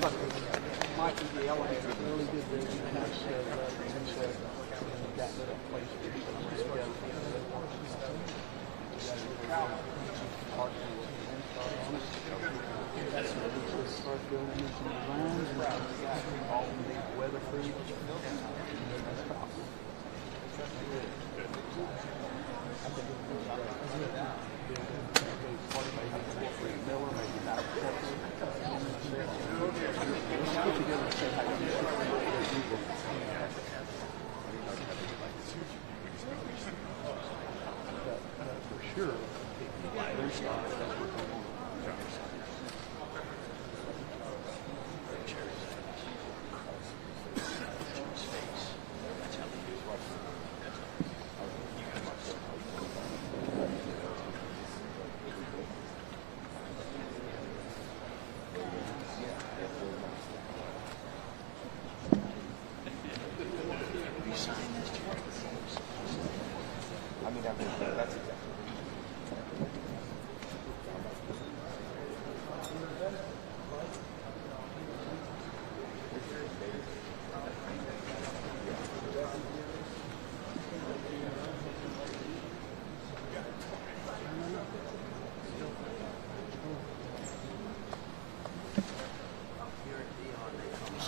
Mikey, the elevator, really good thing. And I said, got to that place. Start building some designs and all the weather free.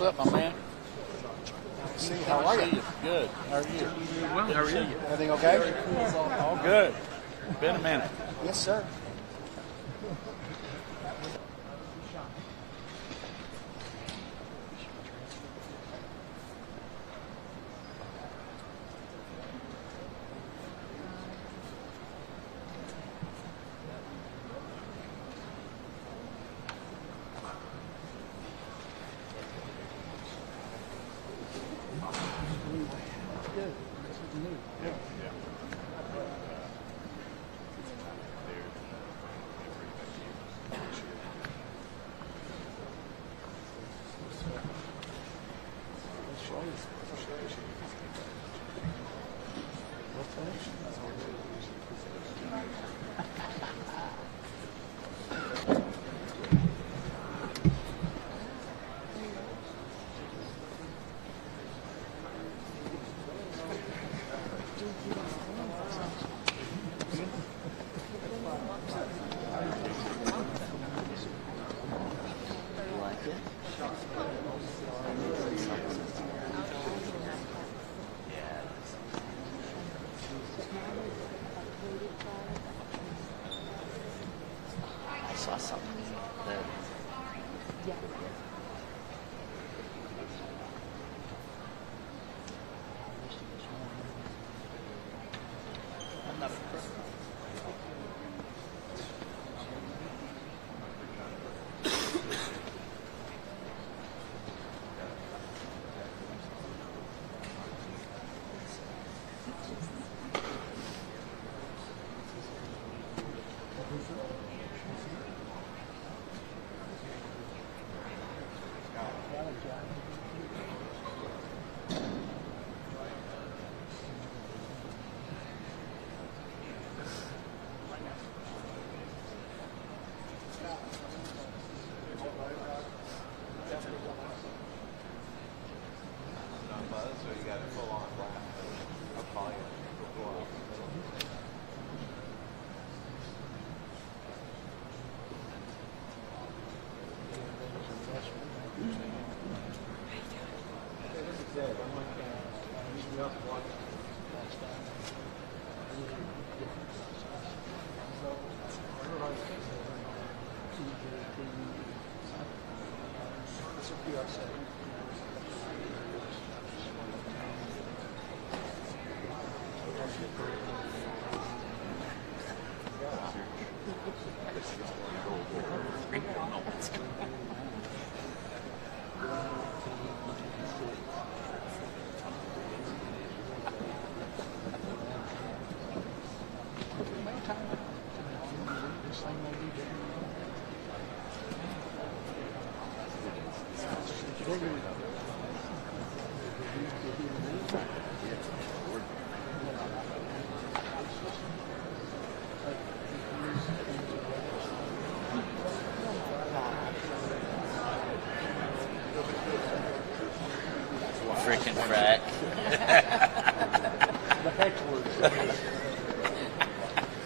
What's up, my man? How are you? Good. How are you? Well, how are you? Everything okay? All good. Been a minute. Yes, sir. Saw something that freaking frack. The hecklers.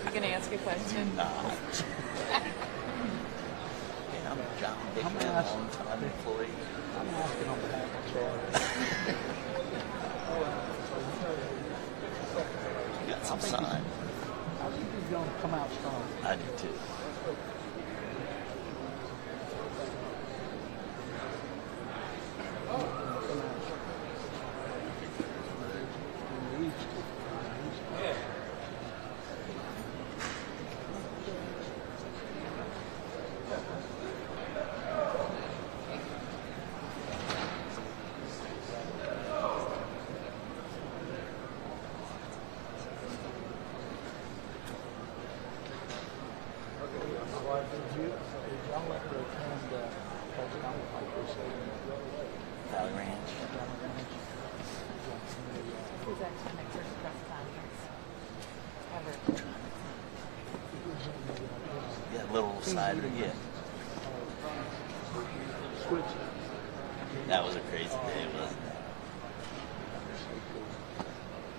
You gonna ask a question? Not. Yeah, I'm John Dickman, long-time employee. I'm asking on behalf of Charlie. You got some I think sign. I think he's going to come out strong. I do too. Valley Ranch. Who's actually my first press conference ever? Yeah, little side, yeah. That was a crazy day, wasn't it?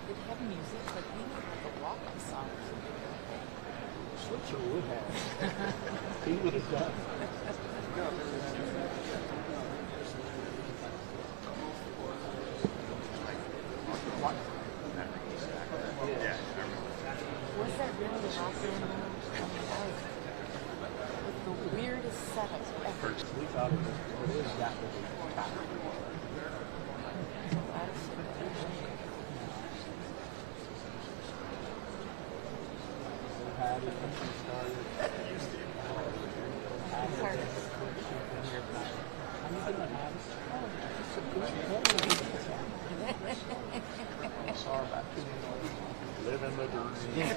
Did it have music? Like we had like a walk-up song. Switcher would have. He would have done it. Was that really the rock band? Oh my God. With the weirdest setup ever. We thought it is got to be top. Had it when she started. Sorry about living the dream. It's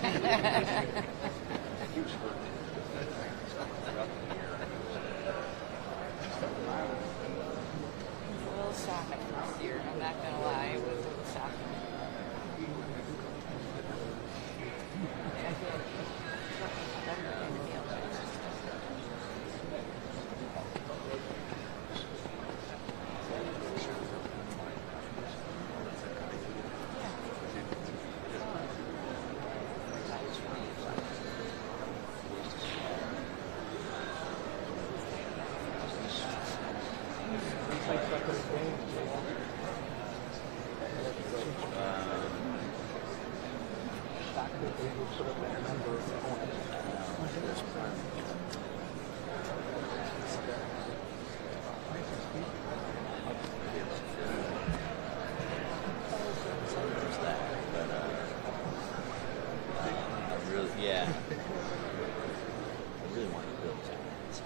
a little shocking this year. I'm not gonna lie, it was a little shocking. I feel like it's better than the other. Yeah. I really want to build Giants.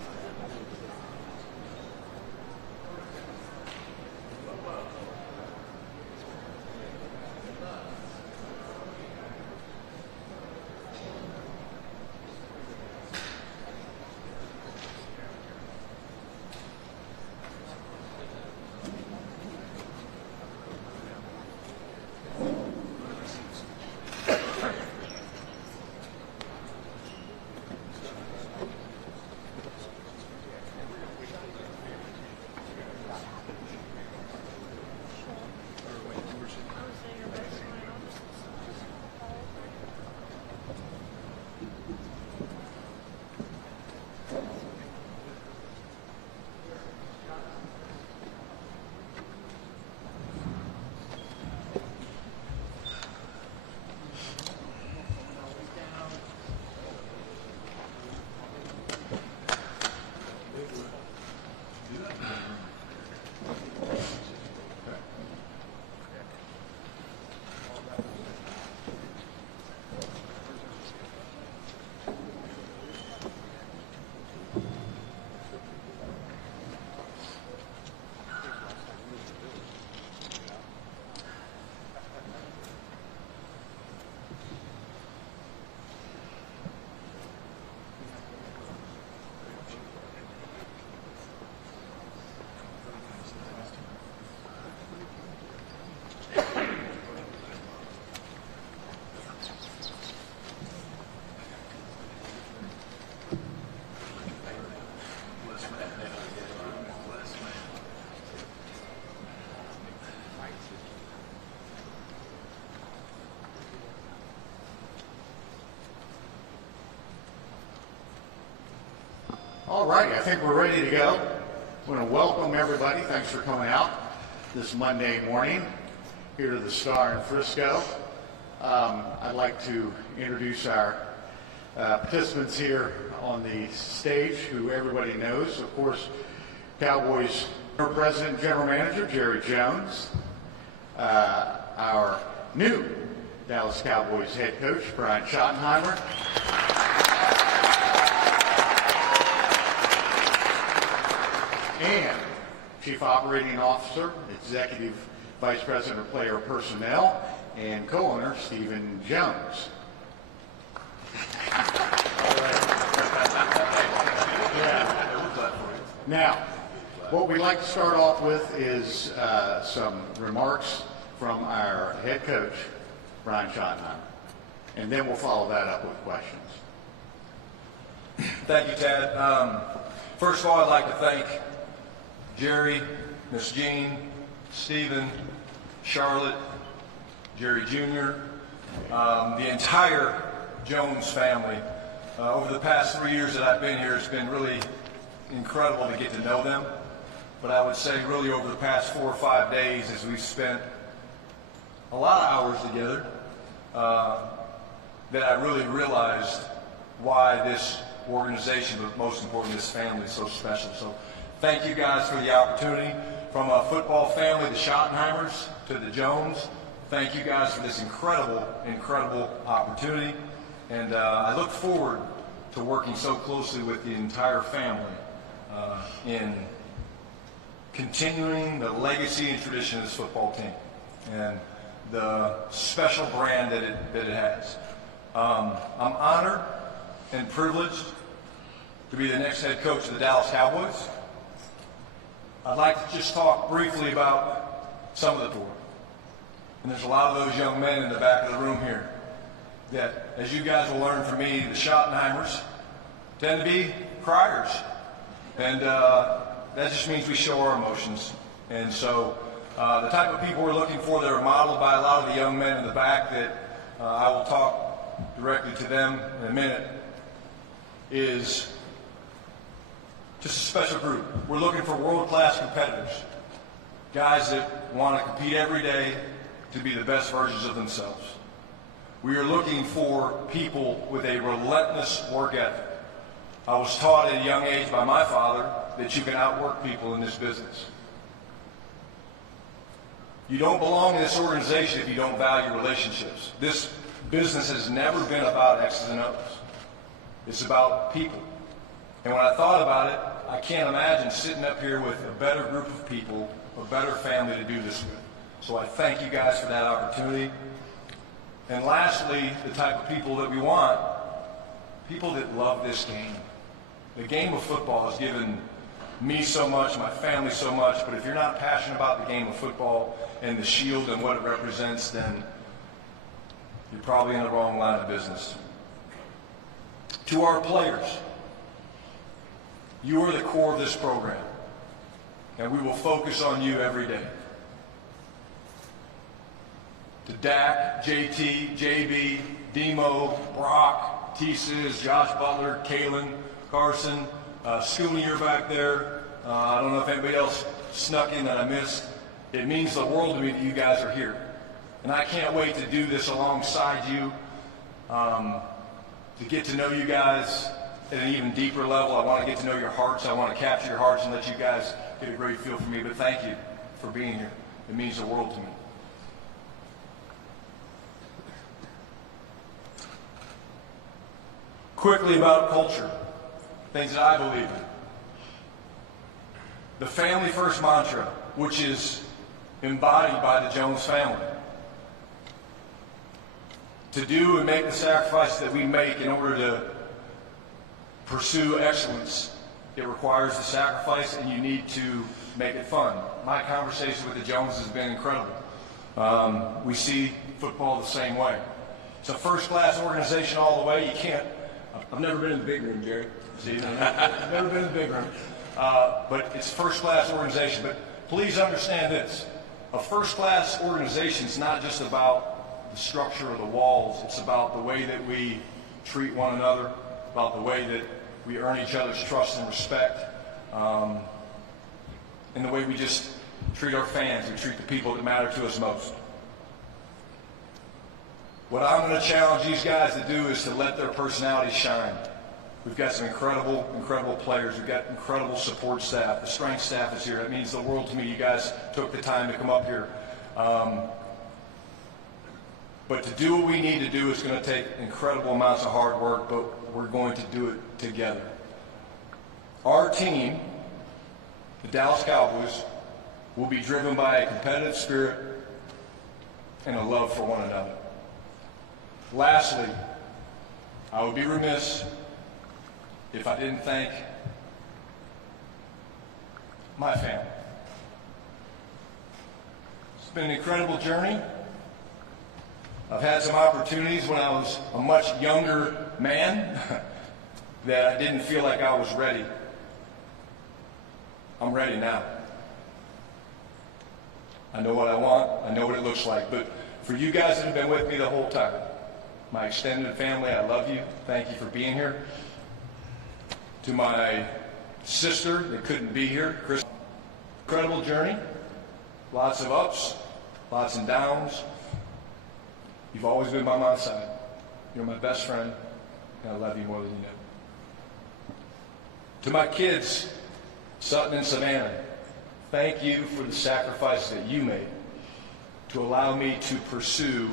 righty, I think we're ready to go. I want to welcome everybody. Thanks for coming out this Monday morning here to the Star in Frisco. I'd like to introduce our participants here on the stage, who everybody knows. Of course, Cowboys President and General Manager Jerry Jones, our new Dallas Cowboys head coach Brian Schottenheimer, and Chief Operating Officer, Executive Vice President of Player Personnel, and co-owner Stephen Jones. Now, what we'd like to start off with is some remarks from our head coach, Brian Schottenheimer, and then we'll follow that up with questions. Thank you, Ted. First of all, I'd like to thank Jerry, Miss Jean, Stephen, Charlotte, Jerry Jr., the entire Jones family. Over the past 3 years that I've been here, it's been really incredible to get to know them. But I would say really over the past 4 or 5 days, as we've spent a lot of hours together, that I really realized why this organization, but most importantly this family, is so special. So thank you guys for the opportunity. From a football family, the Schottenheimers, to the Jones, thank you guys for this incredible, incredible opportunity. And I look forward to working so closely with the entire family in continuing the legacy and tradition of this football team and the special brand that it has. I'm honored and privileged to be the next head coach of the Dallas Cowboys. I'd like to just talk briefly about some of the tour. And there's a lot of those young men in the back of the room here that, as you guys will learn from me, the Schottenheimers tend to be criers. And that just means we show our emotions. And so the type of people we're looking for that are modeled by a lot of the young men in the back that I will talk directly to them in a minute is just a special group. We're looking for world-class competitors, guys that want to compete every day to be the best versions of themselves. We are looking for people with a relentless work ethic. I was taught at a young age by my father that you can outwork people in this business. You don't belong in this organization if you don't value relationships. This business has never been about X's and O's. It's about people. And when I thought about it, I can't imagine sitting up here with a better group of people, a better family to do this with. So I thank you guys for that opportunity. And lastly, the type of people that we want, people that love this game. The game of football has given me so much, my family so much, but if you're not passionate about the game of football and the shield and what it represents, then you're probably in the wrong line of business. To our players, you are the core of this program, and we will focus on you every day. To Dak, JT, JB, Demo, Brock, T-Sizz, Josh Butler, Kalen, Carson, Schooney, you're back there. I don't know if anybody else snuck in that I missed. It means the world to me that you guys are here. And I can't wait to do this alongside you, to get to know you guys at an even deeper level. I want to get to know your hearts. I want to capture your hearts and let you guys get a great feel for me. But thank you for being here. It means the world to me. Quickly about culture, things that I believe in. The family first mantra, which is embodied by the Jones family. To do and make the sacrifices that we make in order to pursue excellence, it requires the sacrifice, and you need to make it fun. My conversation with the Joneses has been incredible. We see football the same way. It's a first-class organization all the way. You can't. I've never been in the big room, Jerry. See, I've never been in the big room. But it's a first-class organization. But please understand this. A first-class organization is not just about the structure of the walls. It's about the way that we treat one another, about the way that We earn each other's trust and respect. In the way we just treat our fans, we treat the people that matter to us most. What I'm going to challenge these guys to do is to let their personalities shine. We've got some incredible, incredible players. We've got incredible support staff. The strength staff is here. That means the world to me. You guys took the time to come up here. But to do what we need to do is going to take incredible amounts of hard work, but we're going to do it together. Our team, the Dallas Cowboys, will be driven by a competitive spirit and a love for one another. Lastly, I would be remiss if I didn't thank my family. It's been an incredible journey. I've had some opportunities when I was a much younger man that I didn't feel like I was ready. I'm ready now. I know what I want. I know what it looks like. But for you guys that have been with me the whole time, my extended family, I love you. Thank you for being here. To my sister that couldn't be here, Chris, incredible journey. Lots of ups, lots and downs. You've always been by my side. You're my best friend, and I love you more than you know. To my kids, Sutton and Savannah, thank you for the sacrifice that you made to allow me to pursue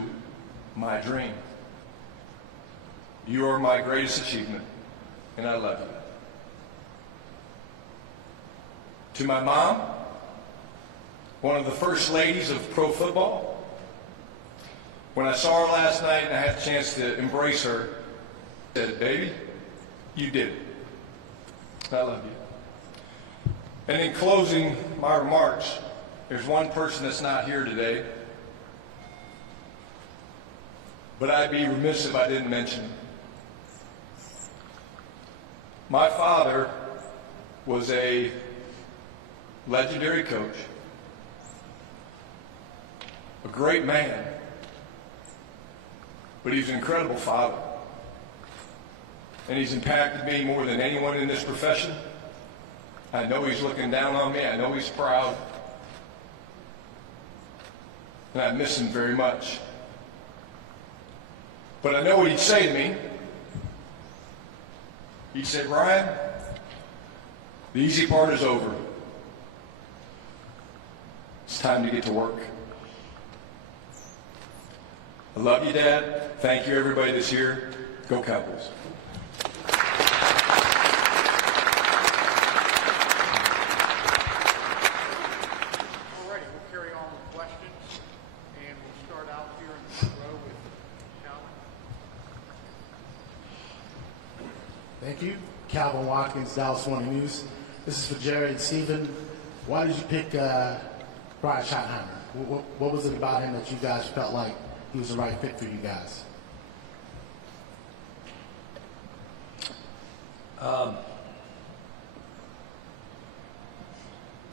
my dream. You are my greatest achievement, and I love you. To my mom, one of the first ladies of pro football, when I saw her last night and I had a chance to embrace her, I said, "Baby, you did it. I love you." And in closing my remarks, there's one person that's not here today, but I'd be remiss if I didn't mention him. My father was a legendary coach, a great man, but he's an incredible father. And he's impacted me more than anyone in this profession. I know he's looking down on me. I know he's proud. And I miss him very much. But I know what he'd say to me. He'd say, "Ryan, the easy part is over. It's time to get to work." I love you, Dad. Thank you, everybody that's here. Go Cowboys. Alrighty, we'll carry on with questions, and we'll start out here in the front row with Calvin. Thank you. Calvin Watkins, Dallas Morning News. This is for Jerry and Stephen. Why did you pick Brian Schottenheimer? What was it about him that you guys felt like he was the right fit for you guys?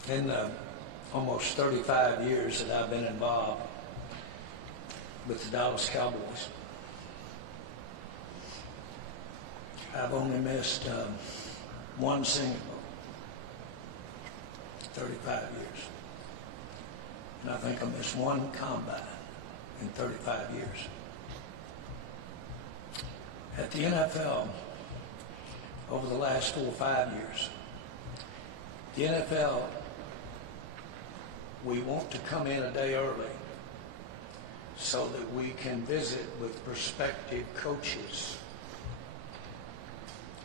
In the almost 35 years that I've been involved with the Dallas Cowboys, I've only missed one Senior Bowl, 35 years. And I think I missed one combine in 35 years. At the NFL, over the last 4 or 5 years, the NFL, we want to come in a day early so that we can visit with prospective coaches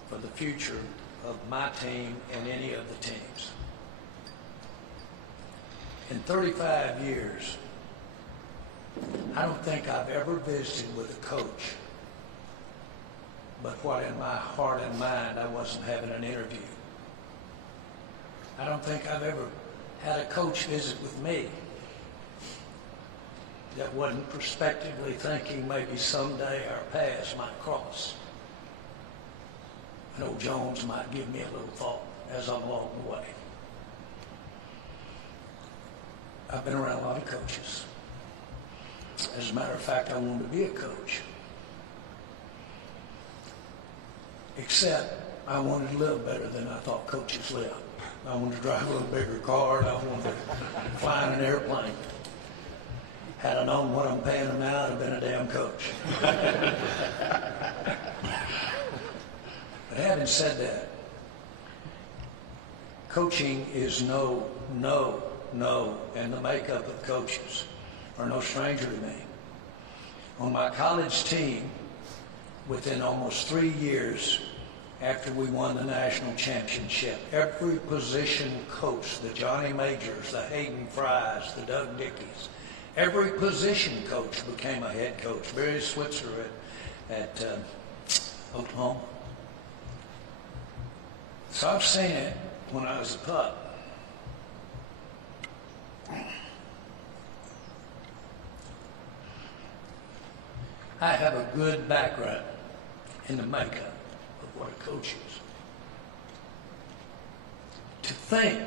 for the future of my team and any of the teams. In 35 years, I don't think I've ever visited with a coach, but what in my heart and mind I wasn't having an interview. I don't think I've ever had a coach visit with me that wasn't prospectively thinking maybe someday our paths might cross. And old Jones might give me a little thought as I'm along the way. I've been around a lot of coaches. As a matter of fact, I wanted to be a coach. Except I wanted to live better than I thought coaches lived. I wanted to drive a little bigger car, and I wanted to fly in an airplane. Had I known what I'm paying them now, I'd have been a damn coach. But having said that, coaching is no, and the makeup of coaches are no stranger to me. On my college team, within almost 3 years after we won the national championship, every position coach, the Johnny Majors, the Hayden Fries, the Doug Dickeys, every position coach became a head coach. Barry Switzer at Oklahoma. So I've seen it when I was a pup. I have a good background in the makeup of what a coach is. To think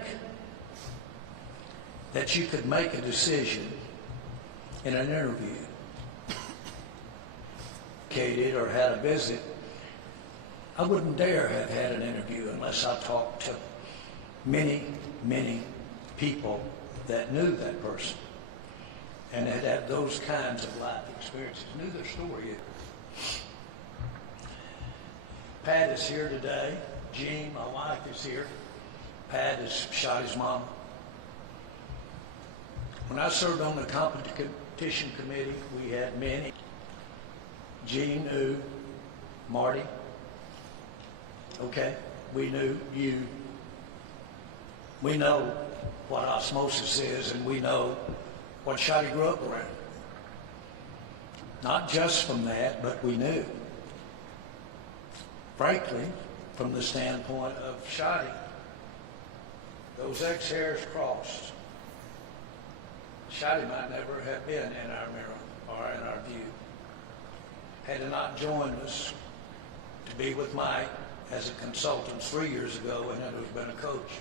that you could make a decision in an interview, or had a visit, I wouldn't dare have had an interview unless I talked to many people that knew that person and had had those kinds of life experiences, knew their story. Pat is here today. Jean, my wife, is here. Pat is Schotty's mama. When I served on the competition committee, we had many. Jean knew Marty. Okay, we knew you. We know what osmosis is, and we know what Schotty grew up around. Not just from that, but we knew. Frankly, from the standpoint of Schotty, those X hairs crossed. Schotty might never have been in our mirror or in our view. Had he not joined us to be with Mike as a consultant 3 years ago and had been a coach.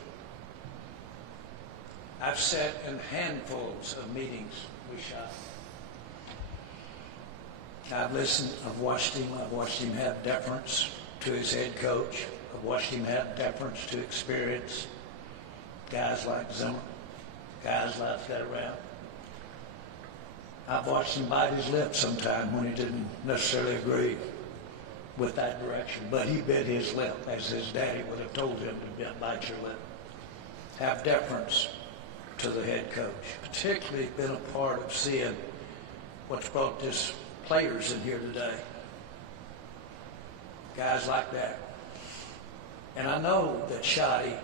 I've sat in handfuls of meetings with Schotty. I've listened, I've watched him have deference to his head coach. I've watched him have deference to experience. Guys like Zimmer, guys like that around. I've watched him bite his lip sometime when he didn't necessarily agree with that direction, but he bit his lip, as his daddy would have told him to bite your lip. Have deference to the head coach. Particularly been a part of seeing what's brought this players in here today. Guys like that. And I know that Schotty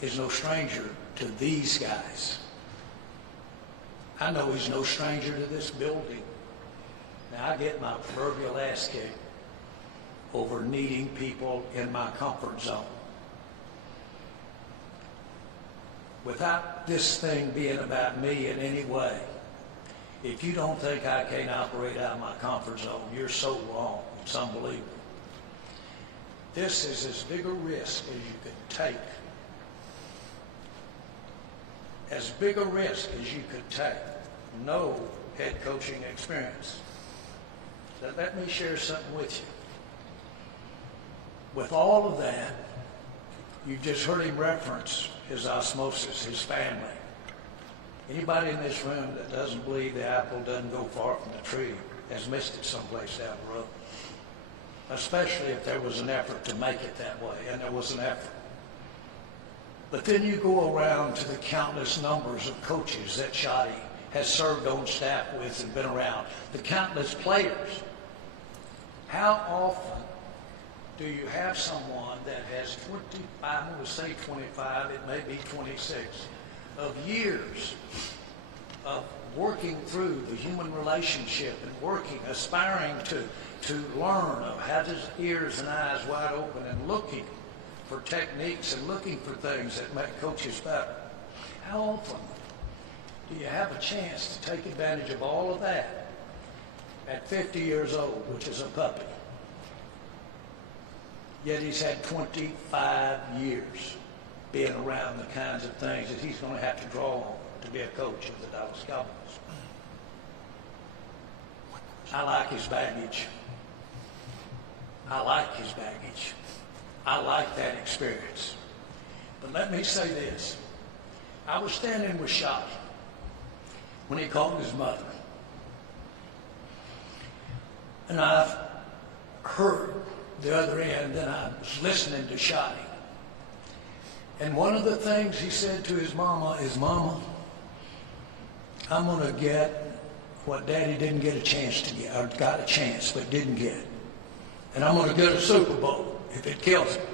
is no stranger to these guys. I know he's no stranger to this building. Now, I get my proverbial ass kicked over needing people in my comfort zone. Without this thing being about me in any way, if you don't think I can't operate out of my comfort zone, you're so wrong. It's unbelievable. This is as big a risk as you could take. As big a risk as you could take. No head coaching experience. So let me share something with you. With all of that, you just heard him reference his osmosis, his family. Anybody in this room that doesn't believe the apple doesn't go far from the tree has missed it someplace down the road. Especially if there was an effort to make it that way, and there was an effort. But then you go around to the countless numbers of coaches that Schotty has served on staff with and been around, the countless players. How often do you have someone that has 25, I'm going to say 25, it may be 26, of years of working through the human relationship and working, aspiring to learn of how his ears and eyes wide open and looking for techniques and looking for things that make coaches better. How often do you have a chance to take advantage of all of that at 50 years old, which is a puppy? Yet he's had 25 years being around the kinds of things that he's going to have to draw on to be a coach of the Dallas Cowboys. I like his baggage. I like his baggage. I like that experience. But let me say this. I was standing with Schott when he called his mother. And I've heard the other end, and I was listening to Schott. And one of the things he said to his mama is, Mama, I'm going to get what Daddy didn't get a chance to get, or got a chance but didn't get. And I'm going to get a Super Bowl if it kills him.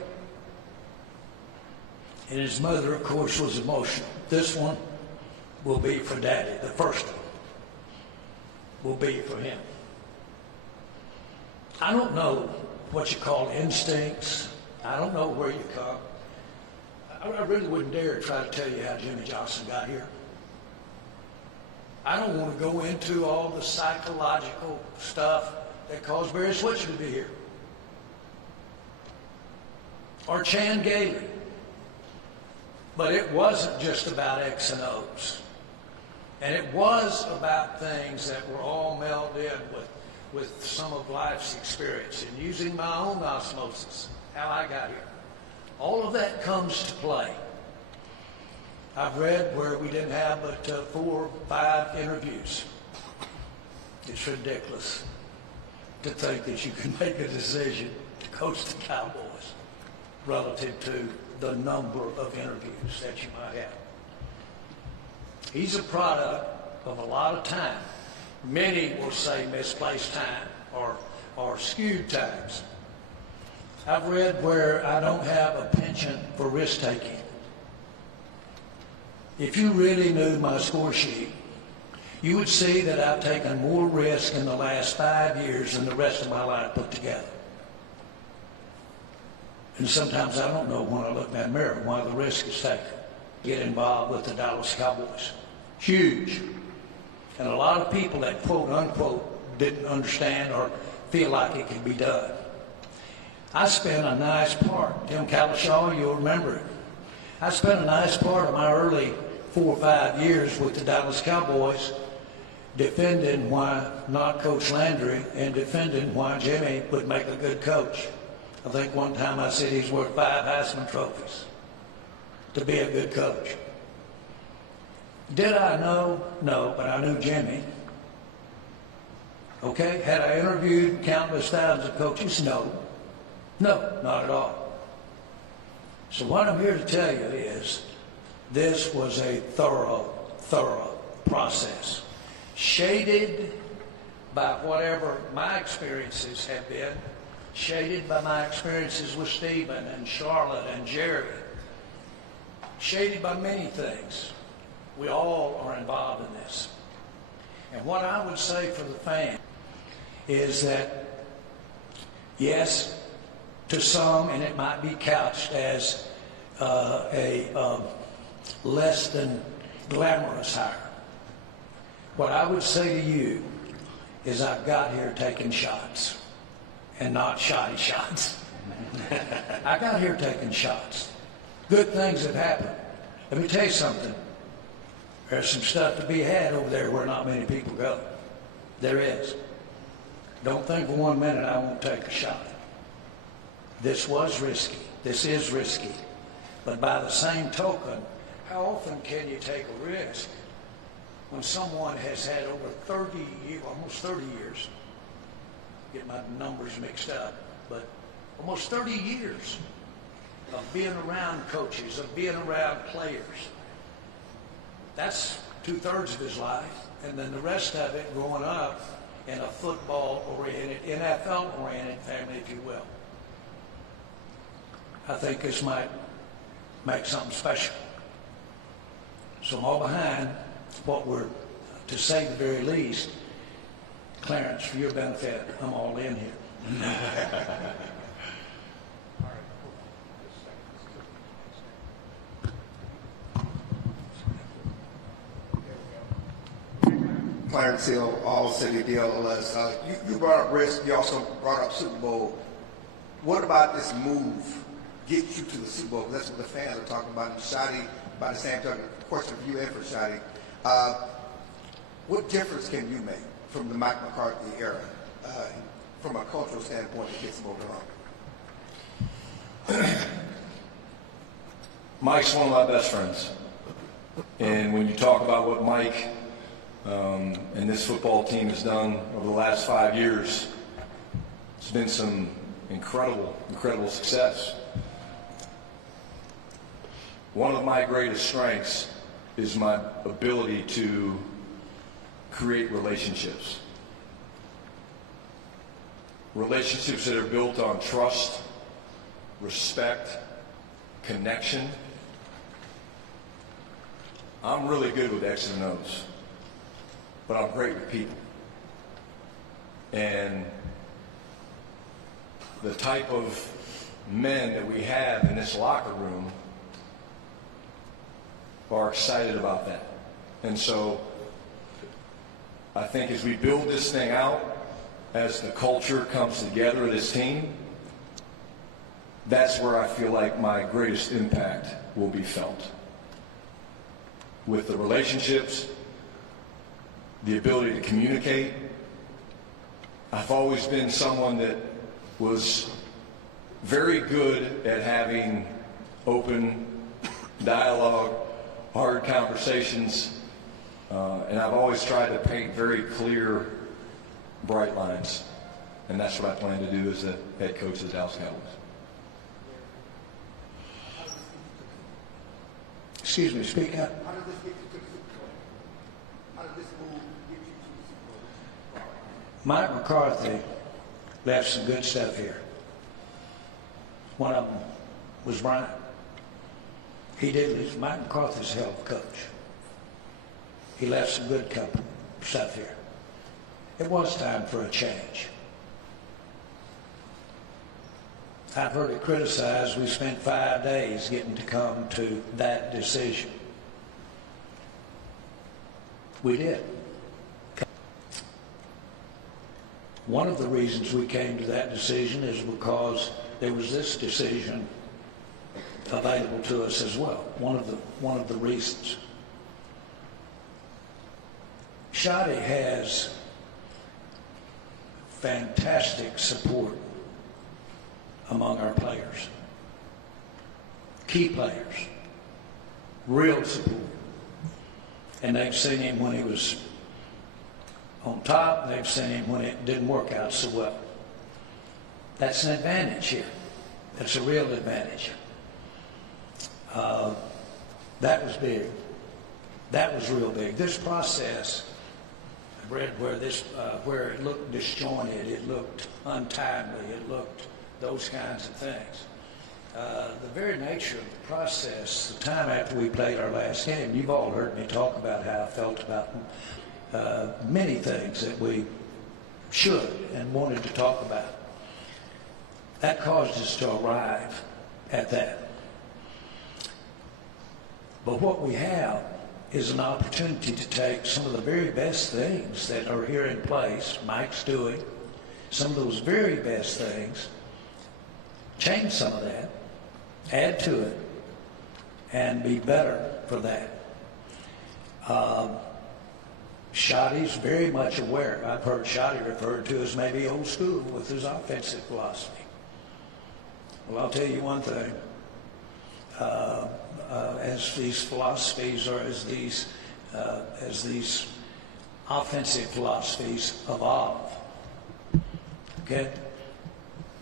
And his mother, of course, was emotional. This one will be for Daddy. The first one will be for him. I don't know what you call instincts. I don't know where you come. I really wouldn't dare try to tell you how Jimmy Johnson got here. I don't want to go into all the psychological stuff that caused Barry Switzer to be here. Or Chan Gailey. But it wasn't just about X and O's. And it was about things that were all melded in with some of life's experience and using my own osmosis, how I got here. All of that comes to play. I've read where we didn't have but 4 or 5 interviews. It's ridiculous to think that you can make a decision to coach the Cowboys relative to the number of interviews that you might have. He's a product of a lot of time. Many will say misplaced time or skewed times. I've read where I don't have a penchant for risk-taking. If you really knew my score sheet, you would see that I've taken more risk in the last 5 years than the rest of my life put together. And sometimes I don't know when I look in that mirror why the risk is taken. Get involved with the Dallas Cowboys. Huge. And a lot of people that quote unquote didn't understand or feel like it could be done. I spent a nice part, Tim Calishaw, you'll remember it. I spent a nice part of my early 4 or 5 years with the Dallas Cowboys defending why not Coach Landry and defending why Jimmy would make a good coach. I think one time I said he's worth 5 Heisman trophies to be a good coach. Did I know? No, but I knew Jimmy. Okay, had I interviewed countless thousands of coaches? No. No, not at all. So what I'm here to tell you is this was a thorough process, shaded by whatever my experiences have been, shaded by my experiences with Stephen and Charlotte and Jerry, shaded by many things. We all are involved in this. And what I would say for the fan is that, yes, to some, and it might be couched as a less than glamorous hire. What I would say to you is I've got here taking shots and not shoddy shots. I got here taking shots. Good things have happened. Let me tell you something. There's some stuff to be had over there where not many people go. There is. Don't think for 1 minute I won't take a shot. This was risky. This is risky. But by the same token, how often can you take a risk when someone has had over 30 years, almost 30 years, get my numbers mixed up, but almost 30 years of being around coaches, of being around players. That's 2/3 of his life, and then the rest of it growing up in a football-oriented, NFL-oriented family, if you will. I think this might make something special. So I'm all behind what we're, to say the very least, Clarence, for your benefit, I'm all in here. Clarence Hill, All City DLS. You brought up risk. You also brought up Super Bowl. What about this move gets you to the Super Bowl? That's what the fans are talking about. And Shotty, by the same token, question for you and for Shotty. What difference can you make from the Mike McCarthy era, from a cultural standpoint, that gets them over the Mike's one of my best friends. And when you talk about what Mike and this football team has done over the last 5 years, it's been some incredible, incredible success. One of my greatest strengths is my ability to create relationships. Relationships that are built on trust, respect, connection. I'm really good with X's and O's, but I'm great with people. And the type of men that we have in this locker room are excited about that. And so I think as we build this thing out, as the culture comes together of this team, that's where I feel like my greatest impact will be felt. With the relationships, the ability to communicate. I've always been someone that was very good at having open dialogue, hard conversations, and I've always tried to paint very clear, bright lines. And that's what I plan to do as the head coach of the Dallas Cowboys. Excuse me, speak up. How did this get you to the Super Bowl? How did this move get you to the Super Bowl? Mike McCarthy left some good stuff here. One of them was Brian. He did. Mike McCarthy's a hell of a coach. He left some good stuff here. It was time for a change. I've heard it criticized. We spent 5 days getting to come to that decision. We did. One of the reasons we came to that decision is because there was this decision available to us as well. One of the reasons. Schotty has fantastic support among our players. Key players. Real support. And they've seen him when he was on top, and they've seen him when it didn't work out so well. That's an advantage here. That's a real advantage. That was big. That was real big. This process, I read where it looked disjointed, it looked untimely, it looked those kinds of things. The very nature of the process, the time after we played our last game, you've all heard me talk about how I felt about many things that we should and wanted to talk about. That caused us to arrive at that. But what we have is an opportunity to take some of the very best things that are here in place, Mike's doing, some of those very best things, change some of that, add to it, and be better for that. Schotty's very much aware. I've heard Schotty referred to as maybe old school with his offensive philosophy. Well, I'll tell you one thing. As these philosophies or as these offensive philosophies evolve, okay,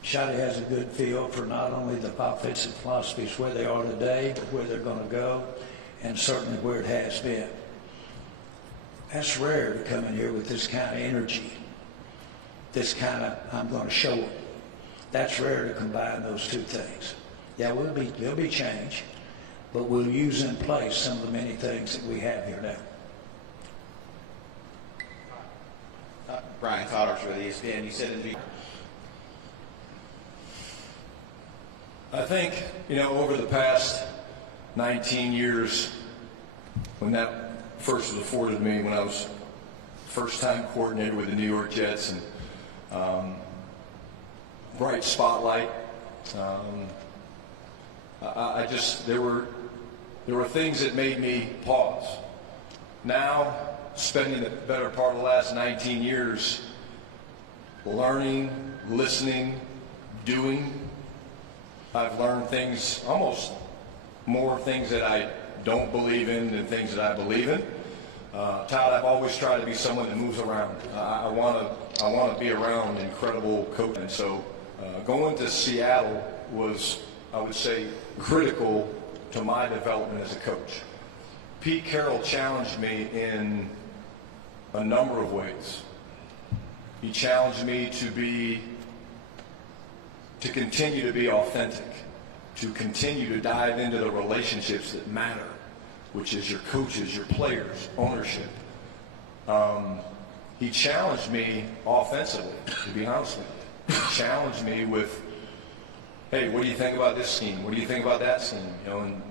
Schotty has a good feel for not only the offensive philosophies where they are today, but where they're going to go, and certainly where it has been. That's rare to come in here with this kind of energy, this kind of I'm going to show it. That's rare to combine those two things. Yeah, there'll be change, but we'll use in place some of the many things that we have here now. Brian Cotters with ESPN. You said it'd be. I think, over the past 19 years, when that first was afforded me, when I was first-time coordinator with the New York Jets, and bright spotlight, there were things that made me pause. Now, spending the better part of the last 19 years learning, listening, doing, I've learned things, almost more things that I don't believe in than things that I believe in. Todd, I've always tried to be someone that moves around. I want to be around incredible coaches. And so going to Seattle was, I would say, critical to my development as a coach. Pete Carroll challenged me in a number of ways. He challenged me to continue to be authentic, to continue to dive into the relationships that matter, which is your coaches, your players, ownership. He challenged me offensively, to be honest with you. He challenged me with, hey, what do you think about this scheme? What do you think about that scheme? You know, and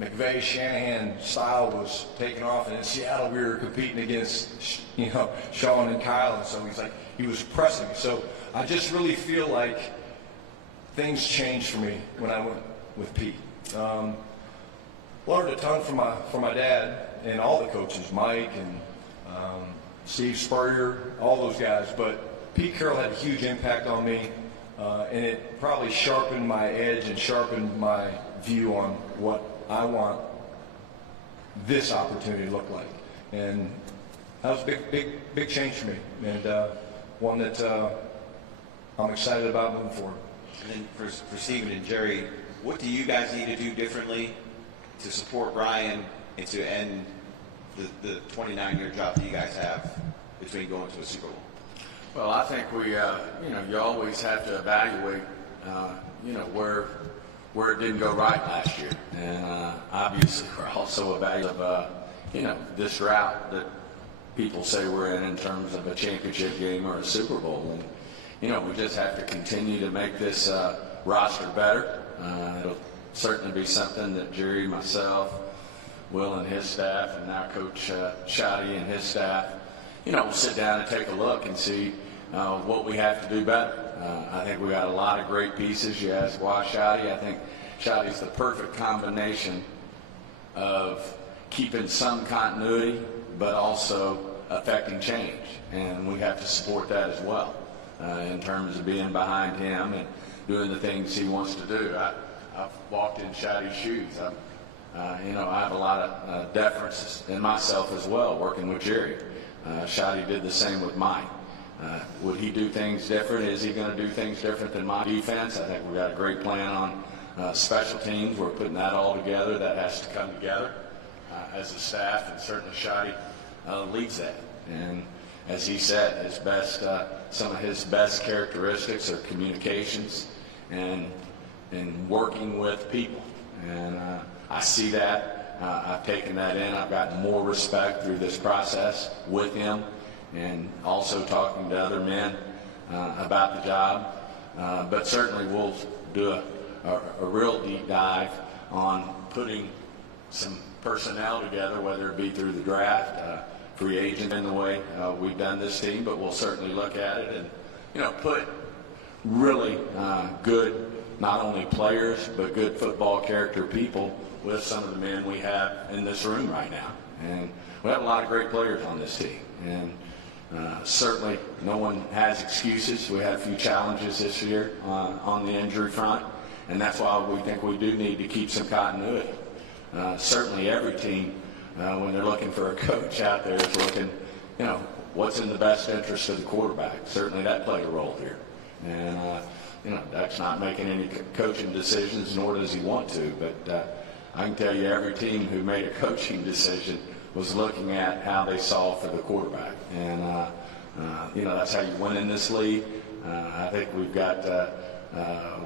McVay, Shanahan style was taking off, and in Seattle we were competing against, you know, Sean and Kyle, and so he was pressing me. So I just really feel like things changed for me when I went with Pete. Learned a ton from my dad and all the coaches, Mike and Steve Spurrier, all those guys. But Pete Carroll had a huge impact on me, and it probably sharpened my edge and sharpened my view on what I want this opportunity to look like. And that was a big change for me, and one that I'm excited about moving forward. And then for Stephen and Jerry, what do you guys need to do differently to support Brian and to end the 29-year job that you guys have between going to a Super Bowl? Well, I think we, you always have to evaluate, where it didn't go right last year. And obviously we're also evaluating this route that people say we're in terms of a championship game or a Super Bowl. And, we just have to continue to make this roster better. It'll certainly be something that Jerry, myself, Will and his staff, and now Coach Schotty and his staff, we'll sit down and take a look and see what we have to do better. I think we got a lot of great pieces. You asked why Schotty. I think Schotty's the perfect combination of keeping some continuity, but also affecting change. And we have to support that as well in terms of being behind him and doing the things he wants to do. I've walked in Schotty's shoes. I have a lot of deference in myself as well, working with Jerry. Schotty did the same with Mike. Would he do things different? Is he going to do things different than my defense? I think we've got a great plan on special teams. We're putting that all together. That has to come together as a staff, and certainly Schotty leads that. And as he said, some of his best characteristics are communications and working with people. And I see that. I've taken that in. I've gotten more respect through this process with him, and also talking to other men about the job. But certainly we'll do a real deep dive on putting some personnel together, whether it be through the draft, free agent in the way we've done this team, but we'll certainly look at it and, put really good, not only players, but good football character people with some of the men we have in this room right now. And we have a lot of great players on this team. And certainly no one has excuses. We had a few challenges this year on the injury front, and that's why we think we do need to keep some continuity. Certainly every team, when they're looking for a coach out there, is looking, what's in the best interest of the quarterback. Certainly that played a role here. And, Doug's not making any coaching decisions, nor does he want to, but I can tell you every team who made a coaching decision was looking at how they saw for the quarterback. And, that's how you win in this league. I think we've got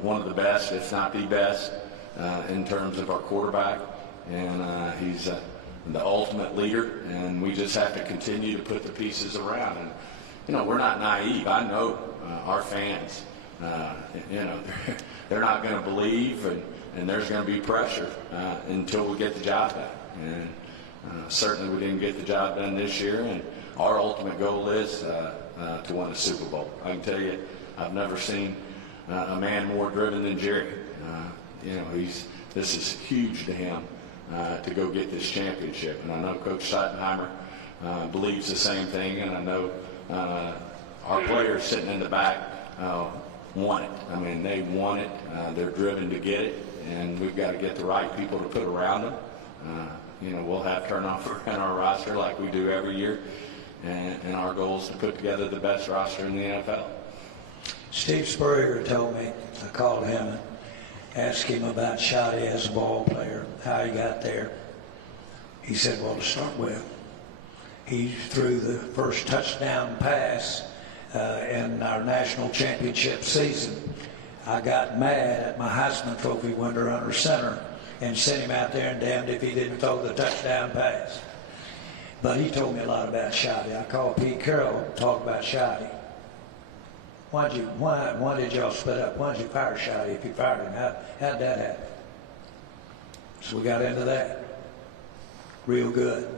one of the best, if not the best, in terms of our quarterback. And he's the ultimate leader, and we just have to continue to put the pieces around. And, we're not naive. I know our fans, they're not going to believe, and there's going to be pressure until we get the job done. And certainly we didn't get the job done this year, and our ultimate goal is to win a Super Bowl. I can tell you, I've never seen a man more driven than Jerry. This is huge to him to go get this championship. And I know Coach Schottenheimer believes the same thing, and I know our players sitting in the back want it. I mean, they want it. They're driven to get it, and we've got to get the right people to put around them. We'll have turnover in our roster like we do every year, and our goal is to put together the best roster in the NFL. Steve Spurrier told me, I called him and asked him about Schotty as a ball player, how he got there. He said, well, to start with, he threw the first touchdown pass in our national championship season. I got mad at my Heisman Trophy winner under center and sent him out there and damned if he didn't throw the touchdown pass. But he told me a lot about Schotty. I called Pete Carroll to talk about Schotty. Why did y'all split up? Why did you fire Schotty if you fired him? How'd that happen? So we got into that real good.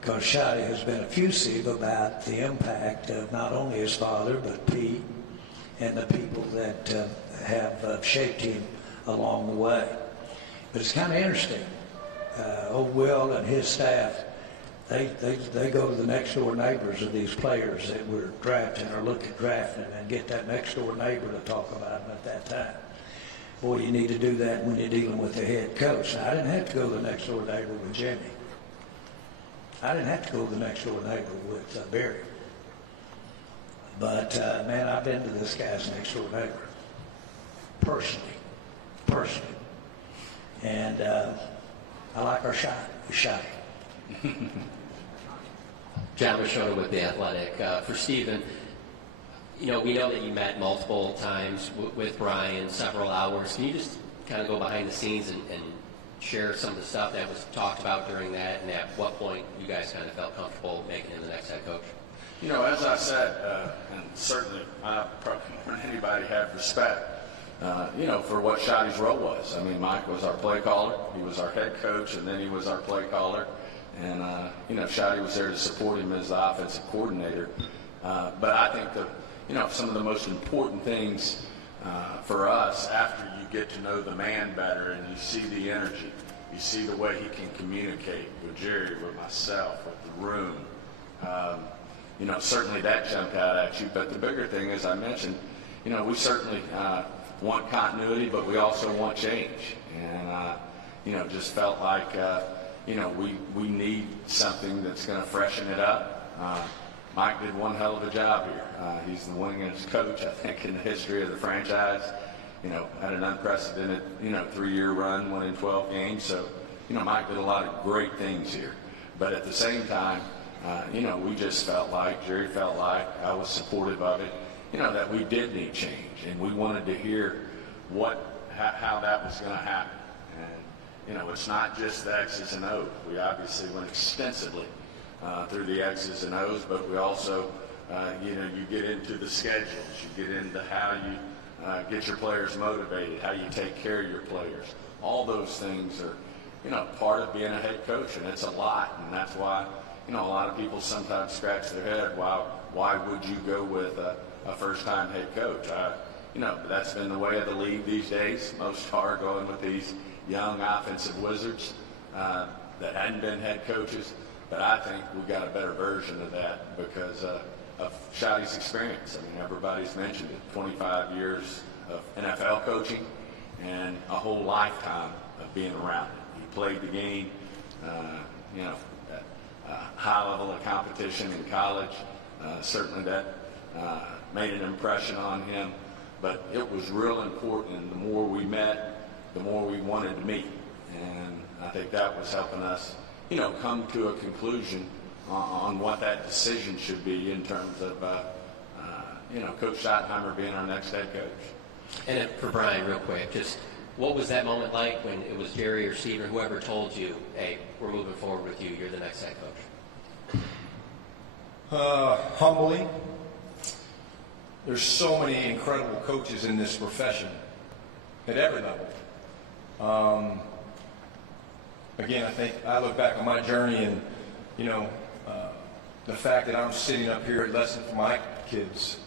Because Schotty has been effusive about the impact of not only his father, but Pete and the people that have shaped him along the way. But it's kind of interesting. Old Will and his staff, they go to the next door neighbors of these players that we're drafting or look at drafting and get that next door neighbor to talk about them at that time. Boy, you need to do that when you're dealing with the head coach. Now, I didn't have to go to the next door neighbor with Jimmy. I didn't have to go to the next door neighbor with Barry. But, man, I've been to this guy's next door neighbor. Personally. And I like our shot. We shot him. John Machota with The Athletic. For Stephen, we know that you met multiple times with Brian, several hours. Can you just kind of go behind the scenes and share some of the stuff that was talked about during that, and at what point you guys kind of felt comfortable making him the next head coach? As I said, and certainly I probably more than anybody have respect, for what Schotty's role was. I mean, Mike was our play caller, he was our head coach, and then he was our play caller. And, Schotty was there to support him as the offensive coordinator. But I think some of the most important things for us after you get to know the man better and you see the energy, you see the way he can communicate with Jerry, with myself, with the room. Certainly that jumped out at you. But the bigger thing, as I mentioned, we certainly want continuity, but we also want change. And, just felt like, we need something that's going to freshen it up. Mike did one hell of a job here. He's the winningest coach, I think, in the history of the franchise. Had an unprecedented, 3-year run, won in 12 games. So, Mike did a lot of great things here. But at the same time, we just felt like, Jerry felt like, I was supportive of it, that we did need change. And we wanted to hear how that was going to happen. And, it's not just the X's and O's. We obviously went extensively through the X's and O's, but we also, you get into the schedules, you get into how you get your players motivated, how you take care of your players. All those things are, part of being a head coach, and it's a lot. And that's why, a lot of people sometimes scratch their head, why would you go with a first-time head coach? That's been the way of the league these days. Most are going with these young offensive wizards that hadn't been head coaches. But I think we got a better version of that because of Schotty's experience. I mean, everybody's mentioned it, 25 years of NFL coaching and a whole lifetime of being around it. He played the game, at a high level of competition in college. Certainly that made an impression on him. But it was real important, and the more we met, the more we wanted to meet. And I think that was helping us, come to a conclusion on what that decision should be in terms of, Coach Schottenheimer being our next head coach. And then for Brian, real quick, just what was that moment like when it was Jerry or Steve or whoever told you, hey, we're moving forward with you, you're the next head coach? Humbling. There's so many incredible coaches in this profession at every level. Again, I think I look back on my journey and, the fact that I'm sitting up here at lesson for my kids,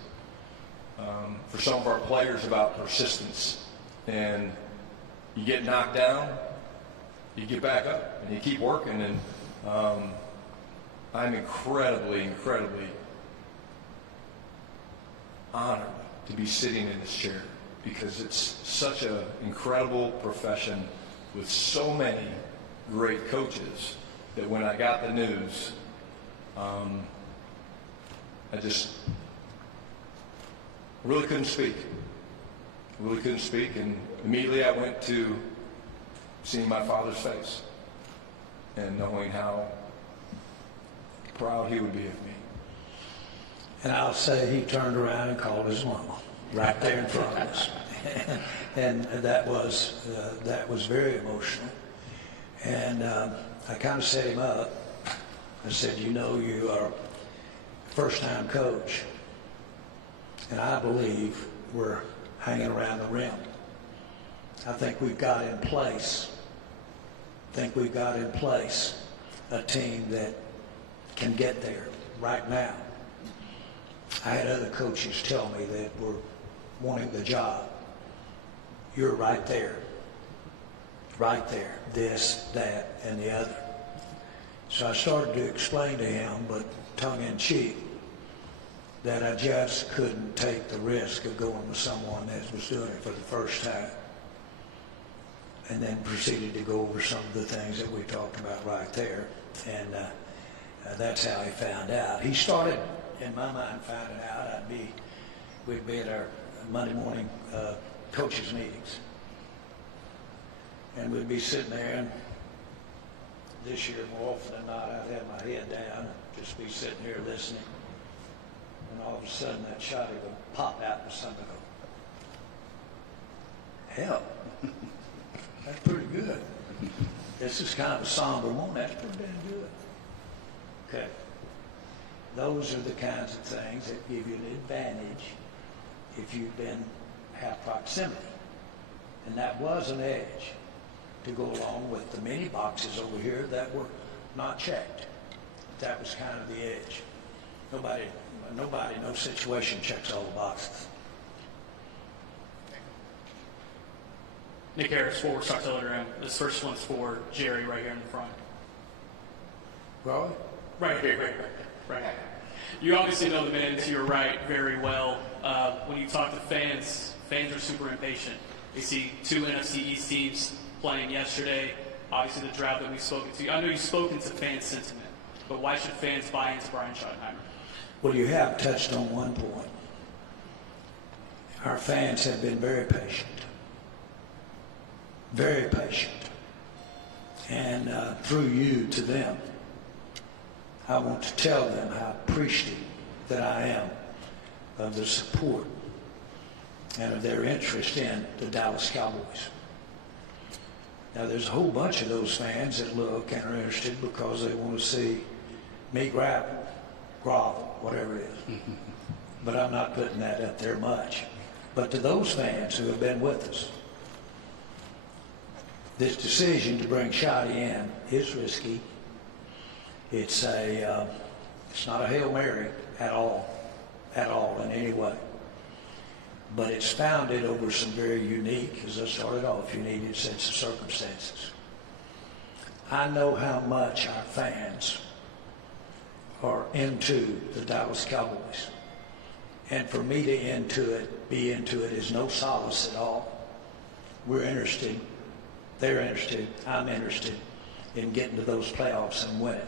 for some of our players about persistence. And you get knocked down, you get back up, and you keep working. And I'm incredibly, incredibly honored to be sitting in this chair because it's such an incredible profession with so many great coaches that when I got the news, I just really couldn't speak. Really couldn't speak, and immediately I went to seeing my father's face and knowing how proud he would be of me. And I'll say he turned around and called his mama right there in front of us. And that was very emotional. And I kind of set him up. I said, you know, you are a first-time coach, and I believe we're hanging around the rim. I think we've got in place a team that can get there right now. I had other coaches tell me that were wanting the job. You're right there, this, that, and the other. So I started to explain to him, but tongue-in-cheek, that I just couldn't take the risk of going with someone that was doing it for the first time. And then proceeded to go over some of the things that we talked about right there. And that's how he found out. He started, in my mind, finding out we'd be at our Monday morning coaches meetings. And we'd be sitting there, and this year, more often than not, I'd have my head down, just be sitting here listening. And all of a sudden, that shot would pop out with something. Hell, that's pretty good. This is kind of a somber moment. That's pretty damn good. Okay. Those are the kinds of things that give you an advantage if you've have proximity. And that was an edge to go along with the many boxes over here that were not checked. That was kind of the edge. No situation checks all the boxes. Nick Harris, forward Sox Telegram. This first one's for Jerry right here in the front. Probably? Right here. You obviously know the man to your right very well. When you talk to fans are super impatient. They see two NFC East teams playing yesterday. Obviously the drought that we've spoken to. I know you've spoken to fan sentiment, but why should fans buy into Brian Schottenheimer? Well, you have touched on one point. Our fans have been very patient. Very patient. And through you to them, I want to tell them how appreciative that I am of the support and of their interest in the Dallas Cowboys. Now, there's a whole bunch of those fans that look and are interested because they want to see me grovel, whatever it is. But I'm not putting that up there much. But to those fans who have been with us, this decision to bring Shotty in is risky. It's not a Hail Mary at all in any way. But it's founded over some very unique, as I started off, unique sets of circumstances. I know how much our fans are into the Dallas Cowboys. And for me to be into it is no solace at all. We're interested, they're interested, I'm interested in getting to those playoffs and winning.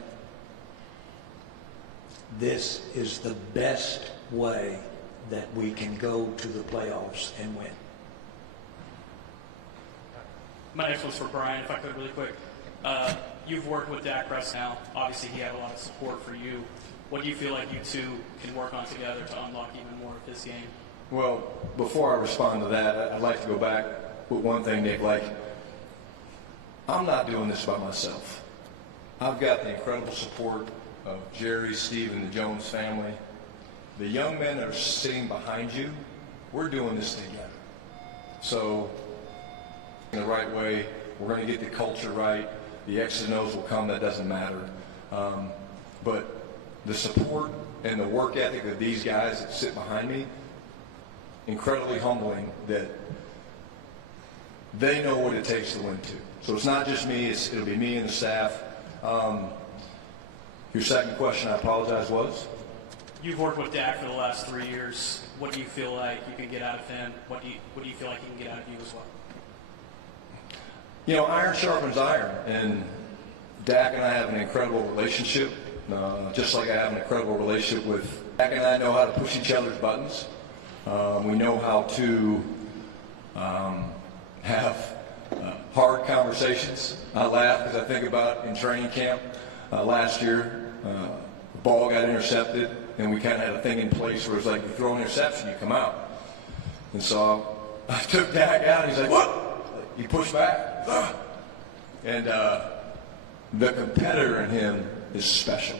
This is the best way that we can go to the playoffs and win. My next one's for Brian, if I could really quick. You've worked with Dak Prescott now. Obviously, he had a lot of support for you. What do you feel like you two can work on together to unlock even more of this game? Well, before I respond to that, I'd like to go back with one thing, Nick. I'm not doing this by myself. I've got the incredible support of Jerry, Steve, and the Jones family. The young men that are sitting behind you, we're doing this together. So, in the right way, we're going to get the culture right. The X's and O's will come, that doesn't matter. But the support and the work ethic of these guys that sit behind me, incredibly humbling that they know what it takes to win too. So it's not just me, it'll be me and the staff. Your second question, I apologize, was? You've worked with Dak for the last 3 years. What do you feel like you can get out of him? What do you feel like he can get out of you as well? You know, iron sharpens iron, and Dak and I have an incredible relationship, just like I have an incredible relationship with Dak. And I know how to push each other's buttons. We know how to have hard conversations. I laugh because I think about in training camp last year, the ball got intercepted, and we kind of had a thing in place where it's like you throw an interception, you come out. And so I took Dak out, and he's like, "What?" He pushed back. And the competitor in him is special.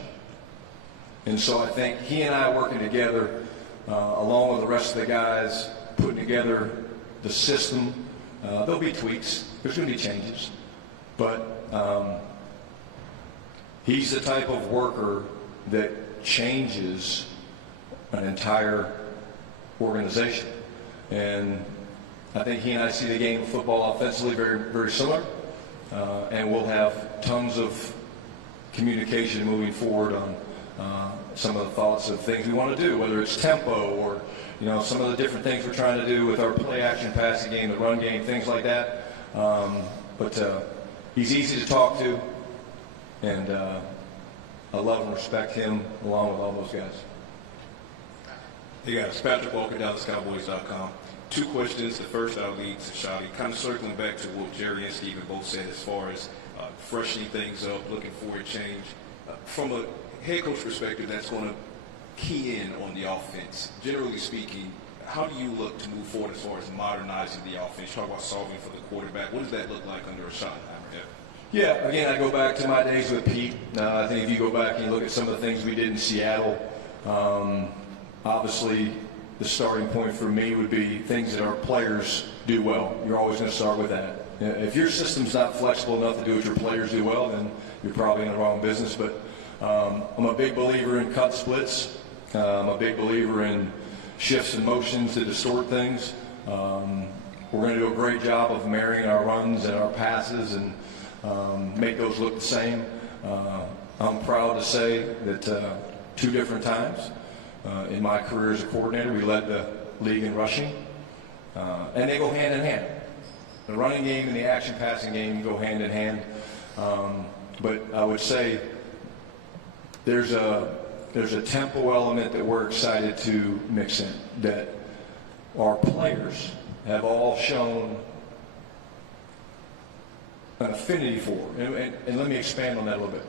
And so I think he and I working together, along with the rest of the guys, putting together the system, there'll be tweaks. There's going to be changes. But he's the type of worker that changes an entire organization. And I think he and I see the game of football offensively very, very similar. And we'll have tons of communication moving forward on some of the thoughts of things we want to do, whether it's tempo or, you know, some of the different things we're trying to do with our play action passing game, the run game, things like that. But he's easy to talk to, and I love and respect him along with all those guys. Hey guys, Patrick Walker, DallasCowboys.com. 2 questions. The first I'll lead to Shotty. Kind of circling back to what Jerry and Steven both said as far as freshening things up, looking for a change. From a head coach perspective, that's going to key in on the offense. Generally speaking, how do you look to move forward as far as modernizing the offense? Talk about solving for the quarterback. What does that look like under a Schottenheimer? Yeah, again, I go back to my days with Pete. I think if you go back and you look at some of the things we did in Seattle, obviously the starting point for me would be things that our players do well. You're always going to start with that. If your system's not flexible enough to do what your players do well, then you're probably in the wrong business. But I'm a big believer in cut splits. I'm a big believer in shifts and motions to distort things. We're going to do a great job of marrying our runs and our passes and make those look the same. I'm proud to say that 2 different times in my career as a coordinator, we led the league in rushing, and they go hand in hand. The running game and the action passing game go hand in hand. But I would say there's a tempo element that we're excited to mix in, that our players have all shown an affinity for. And let me expand on that a little bit.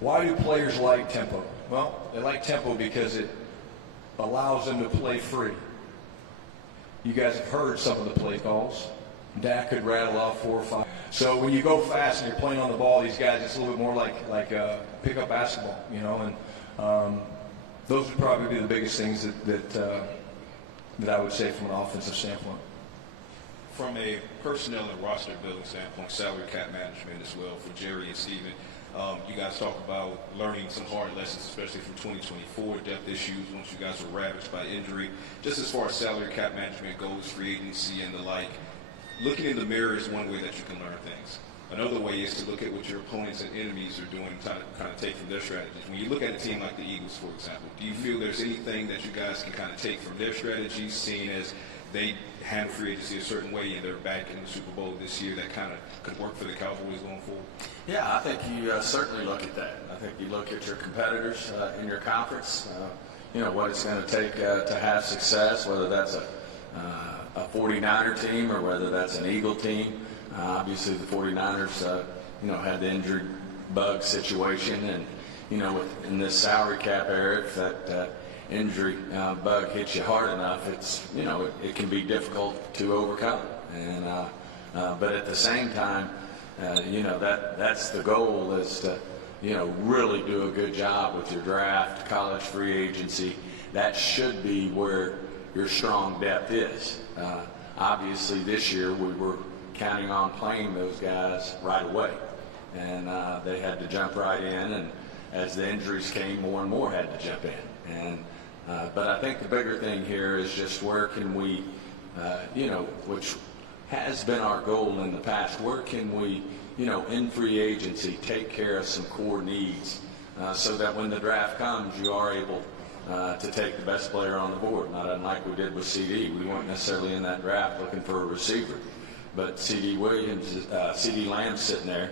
Why do players like tempo? Well, they like tempo because it allows them to play free. You guys have heard some of the play calls. Dak could rattle off 4 or 5. So when you go fast and you're playing on the ball, these guys, it's a little bit more like pickup basketball, you know. And those would probably be the biggest things that I would say from an offensive standpoint. From a personnel and roster building standpoint, salary cap management as well for Jerry and Steven. You guys talk about learning some hard lessons, especially from 2024, depth issues once you guys were ravaged by injury. Just as far as salary cap management goes, free agency and the like, looking in the mirror is one way that you can learn things. Another way is to look at what your opponents and enemies are doing, kind of take from their strategies. When you look at a team like the Eagles, for example, do you feel there's anything that you guys can kind of take from their strategies, seeing as they handle free agency a certain way and they're back in the Super Bowl this year, that kind of could work for the Cowboys going forward? Yeah, I think you certainly look at that. I think you look at your competitors in your conference, you know, what it's going to take to have success, whether that's a 49er team or whether that's an Eagle team. Obviously, the 49ers, you know, had the injured bug situation, and, you know, in this salary cap era, if that injury bug hits you hard enough, it's, you know, it can be difficult to overcome. And but at the same time, you know, that's the goal, is to, you know, really do a good job with your draft, college free agency. That should be where your strong depth is. Obviously, this year we were counting on playing those guys right away, and they had to jump right in, and as the injuries came, more and more had to jump in. And but I think the bigger thing here is just where can we, you know, which has been our goal in the past, where can we, you know, in free agency take care of some core needs so that when the draft comes, you are able to take the best player on the board, not unlike we did with CD. We weren't necessarily in that draft looking for a receiver, but CD Lamb's sitting there,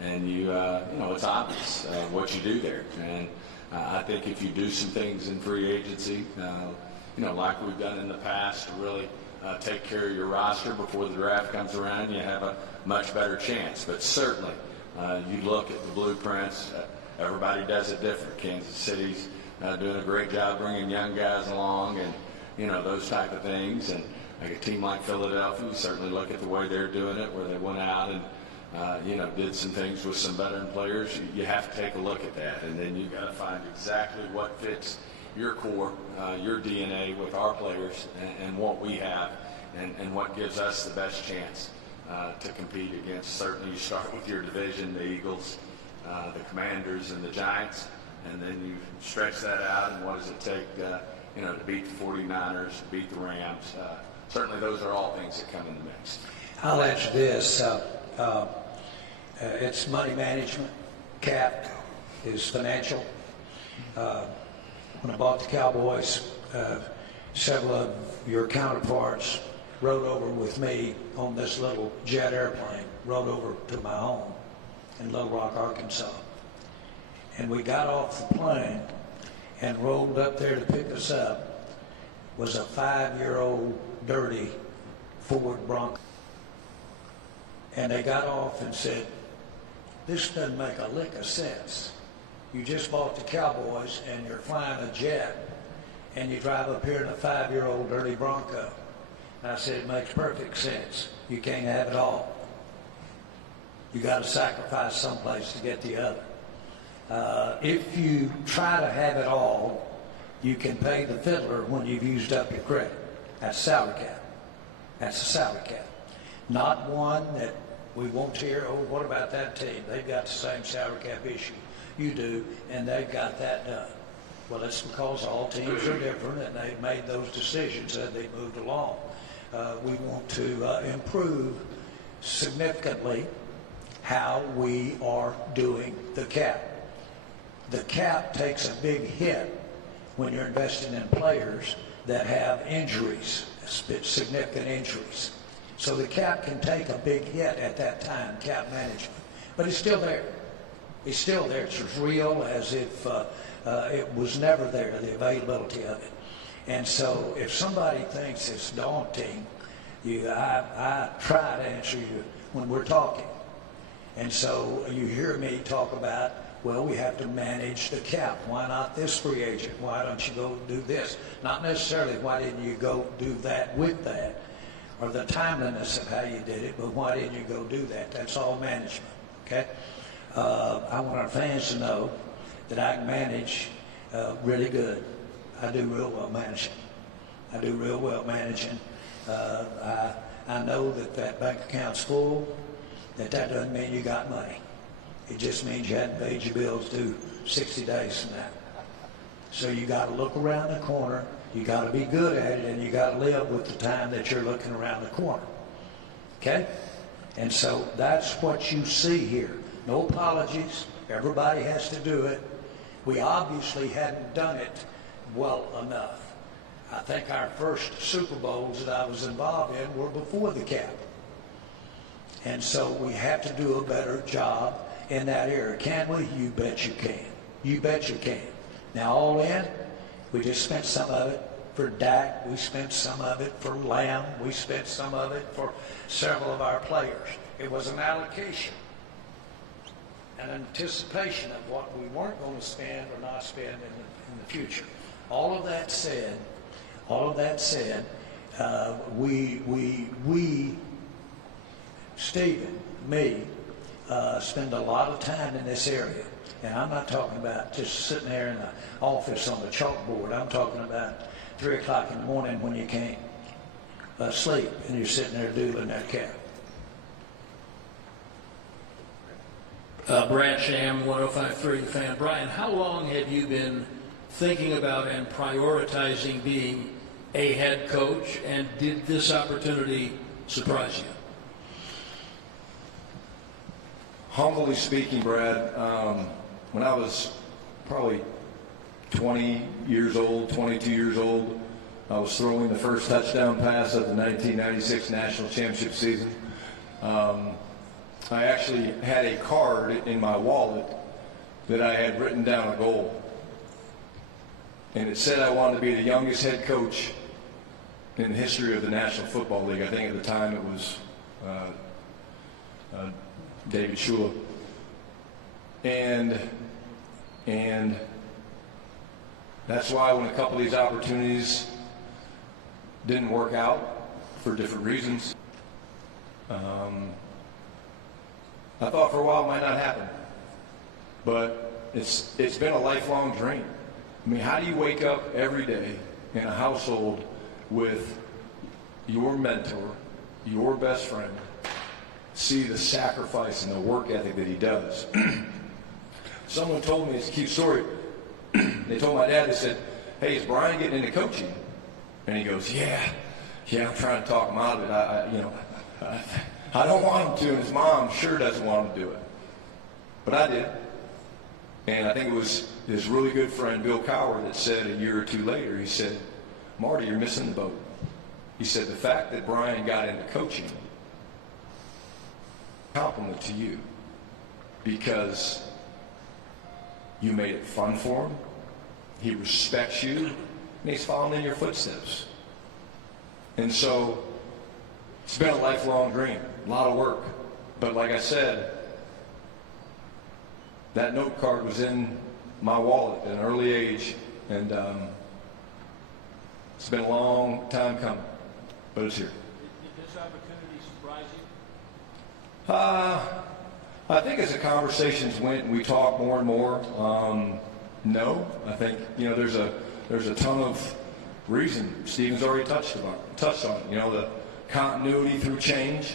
and you know, it's obvious what you do there. And I think if you do some things in free agency, you know, like we've done in the past, to really take care of your roster before the draft comes around, you have a much better chance. But certainly, you look at the blueprints, everybody does it different. Kansas City's doing a great job bringing young guys along, and, you know, those type of things. And like a team like Philadelphia, you certainly look at the way they're doing it, where they went out and, you know, did some things with some veteran players. You have to take a look at that, and then you got to find exactly what fits your core, your DNA with our players and what we have, and what gives us the best chance to compete against. Certainly you start with your division, the Eagles, the Commanders, and the Giants, and then you stretch that out, and what does it take you know, to beat the 49ers, to beat the Rams. Certainly those are all things that come in the mix. I'll answer this. It's money management. Cap is financial. When I bought the Cowboys, several of your counterparts rode over with me on this little jet airplane, rode over to my home in Little Rock, Arkansas. And we got off the plane and rolled up there to pick us up was a 5-year-old dirty Ford Bronco. And they got off and said, "This doesn't make a lick of sense. You just bought the Cowboys and you're flying a jet and you drive up here in a 5-year-old dirty Bronco." And I said, "It makes perfect sense. You can't have it all. You got to sacrifice someplace to get the other. If you try to have it all, you can pay the fiddler when you've used up your credit. That's salary cap. That's a salary cap. Not one that we won't hear, oh, what about that team? They've got the same salary cap issue you do, and they've got that done." Well, it's because all teams are different, and they've made those decisions as they moved along. We want to improve significantly how we are doing the cap. The cap takes a big hit when you're investing in players that have injuries, significant injuries. So the cap can take a big hit at that time, cap management. But it's still there. It's still there. It's as real as if it was never there, the availability of it. And so if somebody thinks it's daunting, I try to answer you when we're talking. And so you hear me talk about, well, we have to manage the cap. Why not this free agent? Why don't you go do this? Not necessarily why didn't you go do that with that, or the timeliness of how you did it, but why didn't you go do that? That's all management, okay? I want our fans to know that I can manage really good. I do real well managing. I do real well managing. I know that bank account's full, that doesn't mean you got money. It just means you hadn't paid your bills due 60 days from now. So you got to look around the corner, you got to be good at it, and you got to live with the time that you're looking around the corner. Okay? And so that's what you see here. No apologies. Everybody has to do it. We obviously hadn't done it well enough. I think our first Super Bowls that I was involved in were before the cap. And so we have to do a better job in that area. Can we? You bet you can. You bet you can. Now, all in, we just spent some of it for Dak. We spent some of it for Lamb. We spent some of it for several of our players. It was an allocation, an anticipation of what we weren't going to spend or not spend in the future. All of that said, we, Stephen, me, spend a lot of time in this area. And I'm not talking about just sitting there in the office on the chalkboard. I'm talking about 3 o'clock in the morning when you can't sleep and you're sitting there doodling that cap. Brad Sham, 105.3 The Fan. Brian, how long have you been thinking about and prioritizing being a head coach, and did this opportunity surprise you? Humbly speaking, Brad, when I was probably 20 years old, 22 years old. I was throwing the first touchdown pass of the 1996 National Championship season. I actually had a card in my wallet that I had written down a goal. And it said I wanted to be the youngest head coach in the history of the National Football League. I think at the time it was David Shula. And that's why when a couple of these opportunities didn't work out for different reasons, I thought for a while it might not happen. But it's been a lifelong dream. I mean, how do you wake up every day in a household with your mentor, your best friend, see the sacrifice and the work ethic that he does? Someone told me, it's a cute story. They told my dad, they said, "Hey, is Brian getting into coaching?" And he goes, yeah, I'm trying to talk him out of it. I don't want him to, and his mom sure doesn't want him to do it. But I did. And I think it was his really good friend, Bill Cowher, that said a year or two later, he said, "Marty, you're missing the boat." He said, "The fact that Brian got into coaching, compliment to you, because you made it fun for him, he respects you, and he's following in your footsteps." And so it's been a lifelong dream, a lot of work. But like I said, that note card was in my wallet at an early age, and it's been a long time coming, but it's here. Did this opportunity surprise you? I think as the conversations went and we talked more and more, no. I think, there's a ton of reason. Stephen's already touched on it. The continuity through change.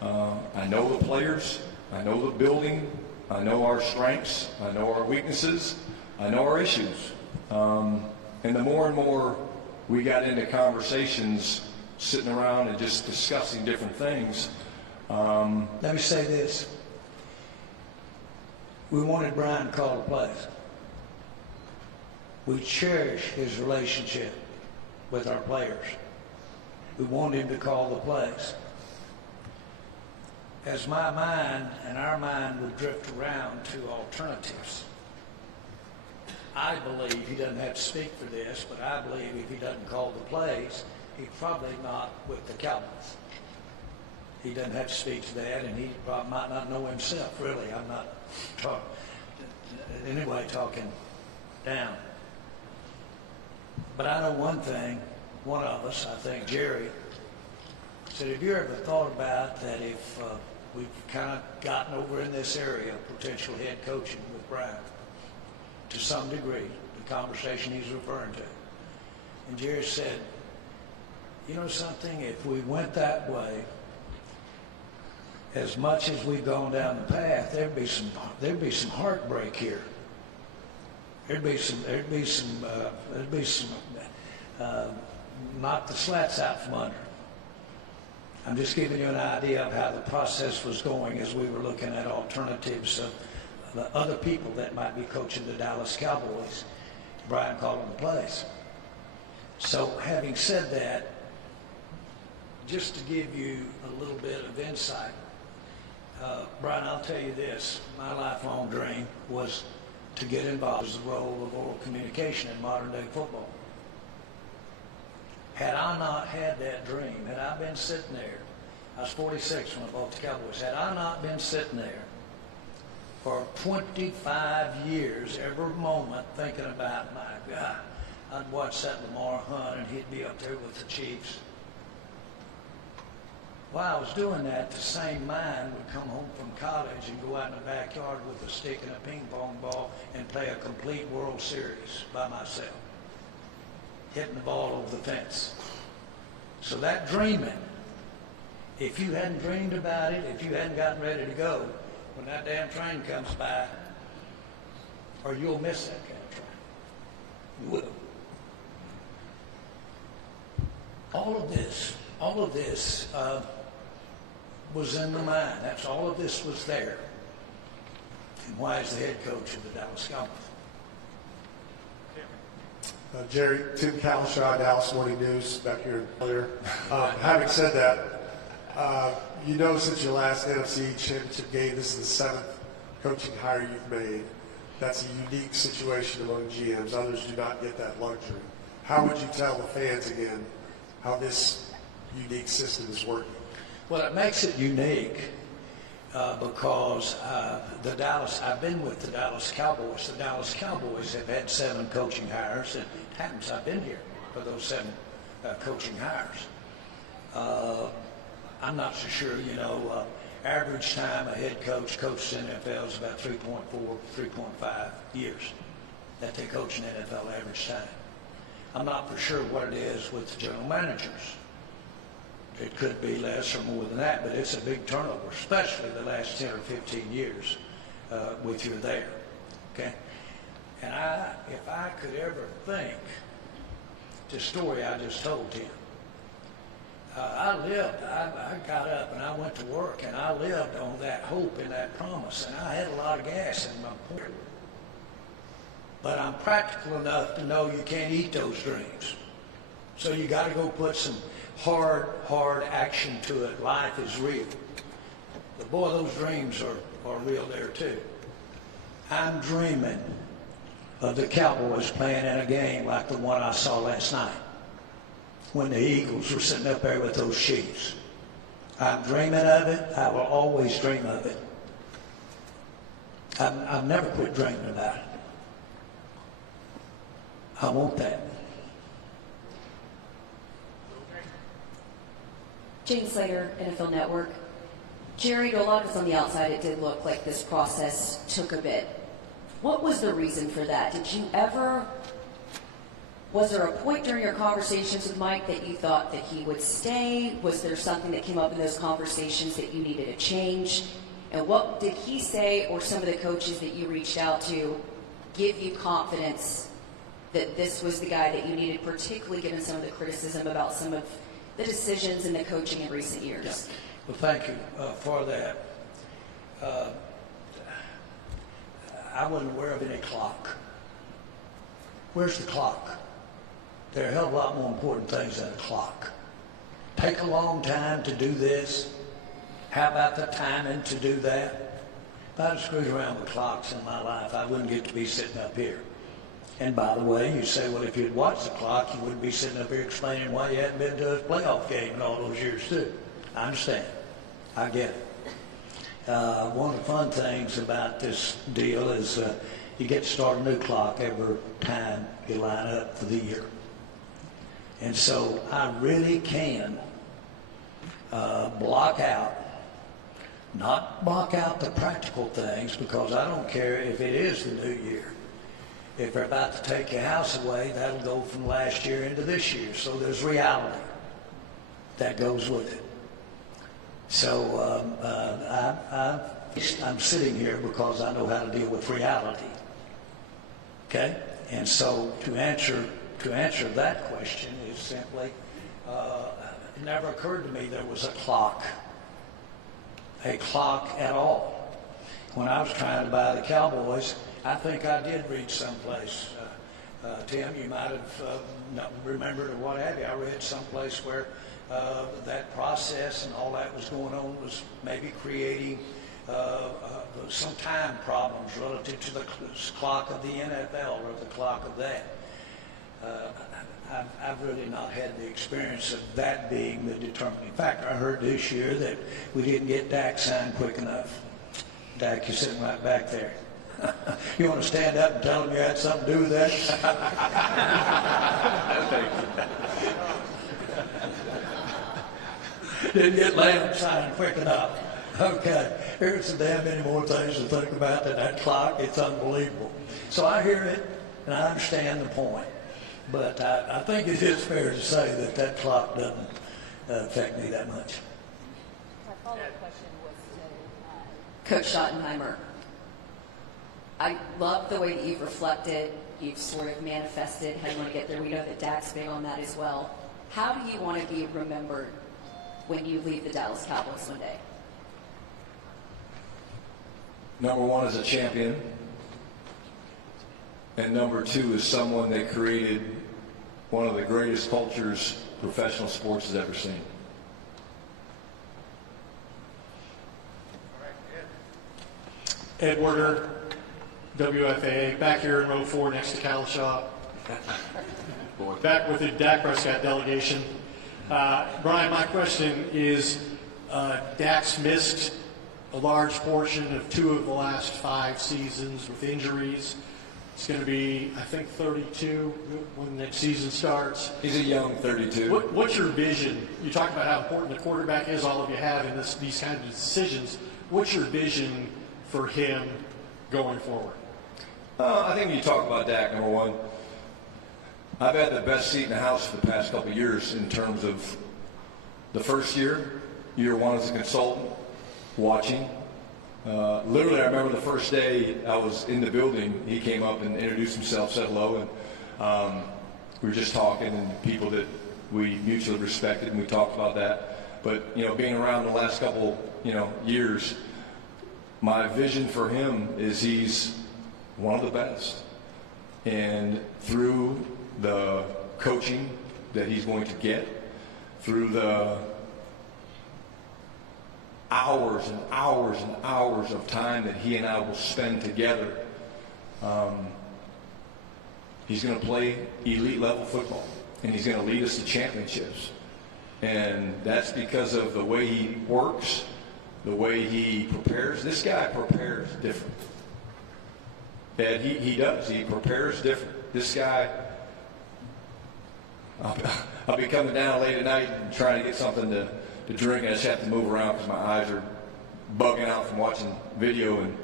I know the players. I know the building. I know our strengths. I know our weaknesses. I know our issues. And the more and more we got into conversations, sitting around and just discussing different things. Let me say this. We wanted Brian to call the plays. We cherish his relationship with our players. We want him to call the plays. As my mind and our mind would drift around to alternatives, I believe he doesn't have to speak for this, but I believe if he doesn't call the plays, he's probably not with the Cowboys. He doesn't have to speak to that, and he probably might not know himself, really. I'm not talking down. But I know one thing, one of us, I think Jerry, said, have you ever thought about that if we've kind of gotten over in this area of potential head coaching with Brian, to some degree, the conversation he's referring to. And Jerry said, you know something, if we went that way, as much as we've gone down the path, there'd be some heartbreak here. There'd be some knock the slats out from under. I'm just giving you an idea of how the process was going as we were looking at alternatives of the other people that might be coaching the Dallas Cowboys. Brian called them the plays. So having said that, just to give you a little bit of insight, Brian, I'll tell you this, my lifelong dream was to get involved in the role of oral communication in modern day football. Had I not had that dream, had I been sitting there, I was 46 when I bought the Cowboys, had I not been sitting there for 25 years, every moment thinking about, my God, I'd watch that Lamar Hunt and he'd be up there with the Chiefs. While I was doing that, the same mind would come home from college and go out in the backyard with a stick and a ping pong ball and play a complete World Series by myself, hitting the ball over the fence. So that dreaming, if you hadn't dreamed about it, if you hadn't gotten ready to go, when that damn train comes by, or you'll miss that kind of train. You will. All of this was in the mind. That's all of this was there. And why is the head coach of the Dallas Cowboys? Jerry, Tim Cowlishaw, Dallas Morning News, back here earlier. Having said that, you know since your last NFC Championship game, this is the 7th coaching hire you've made. That's a unique situation among GMs. Others do not get that luxury. How would you tell the fans again how this unique system is working? Well, it makes it unique because I've been with the Dallas Cowboys. The Dallas Cowboys have had 7 coaching hires, and it happens I've been here for those 7 coaching hires. I'm not so sure, average time a head coach coaches in the NFL is about 3.4, 3.5 years that they coach in the NFL average time. I'm not for sure what it is with the general managers. It could be less or more than that, but it's a big turnover, especially the last 10 or 15 years with you there, okay? And if I could ever think the story I just told him, I got up and I went to work and I lived on that hope and that promise, and I had a lot of gas in my pocket. But I'm practical enough to know you can't eat those dreams. So you got to go put some hard action to it. Life is real. But boy, those dreams are real there too. I'm dreaming of the Cowboys playing in a game like the one I saw last night when the Eagles were sitting up there with those Chiefs. I'm dreaming of it. I will always dream of it. I've never quit dreaming about it. I want that. Jane Slater, NFL Network. Jerry, to a lot of us on the outside, it did look like this process took a bit. What was the reason for that? Was there a point during your conversations with Mike that you thought that he would stay? Was there something that came up in those conversations that you needed to change? And what did he say, or some of the coaches that you reached out to, give you confidence that this was the guy that you needed, particularly given some of the criticism about some of the decisions in the coaching in recent years? Yeah. Well, thank you for that. I wasn't aware of any clock. Where's the clock? There are a hell of a lot more important things than a clock. Take a long time to do this. How about the timing to do that? If I'd screwed around with clocks in my life, I wouldn't get to be sitting up here. And by the way, you say, well, if you'd watched the clock, you wouldn't be sitting up here explaining why you hadn't been to a playoff game in all those years, too. I understand. I get it. One of the fun things about this deal is you get to start a new clock every time you line up for the year. And so I really can block out, not block out the practical things, because I don't care if it is the new year. If they're about to take your house away, that'll go from last year into this year. So there's reality that goes with it. So I'm sitting here because I know how to deal with reality. Okay? And so to answer that question is simply, it never occurred to me there was a clock at all. When I was trying to buy the Cowboys, I think I did read someplace, Tim, you might have not remembered or what have you. I read someplace where that process and all that was going on was maybe creating some time problems relative to the clock of the NFL or the clock of that. I've really not had the experience of that being the determining factor. I heard this year that we didn't get Dak signed quick enough. Dak, you're sitting right back there. You want to stand up and tell him you had something to do with that? Didn't get Lamb signed quick enough. Okay, here's so damn many more things to think about than that clock. It's unbelievable. So I hear it, and I understand the point. But I think it is fair to say that that clock doesn't affect me that much. My follow-up question was to Coach Schottenheimer. I love the way that you've reflected, you've sort of manifested how you want to get there. We know that Dak's big on that as well. How do you want to be remembered when you leave the Dallas Cowboys one day? Number one, as a champion. And number two is someone that created one of the greatest cultures professional sports has ever seen. Ed Werder, WFAA, back here in row 4 next to Kalishaw. Back with the Dak Prescott delegation. Brian, my question is, Dak's missed a large portion of 2 of the last 5 seasons with injuries. It's going to be, I think, 32 when the next season starts. He's a young 32. What's your vision? You talk about how important the quarterback is, all of you have in these kinds of decisions. What's your vision for him going forward? I think when you talk about Dak, number one, I've had the best seat in the house for the past couple of years in terms of the first year 1 as a consultant, watching. Literally, I remember the first day I was in the building, he came up and introduced himself, said hello, and we were just talking, and people that we mutually respected, and we talked about that. But, being around the last couple, years, my vision for him is he's one of the best. And through the coaching that he's going to get, through the hours and hours and hours of time that he and I will spend together, he's going to play elite level football, and he's going to lead us to championships. And that's because of the way he works, the way he prepares. This guy prepares different. Ed, he does. He prepares different. This guy, I'll be coming down late at night and trying to get something to drink. I just have to move around because my eyes are bugging out from watching video. And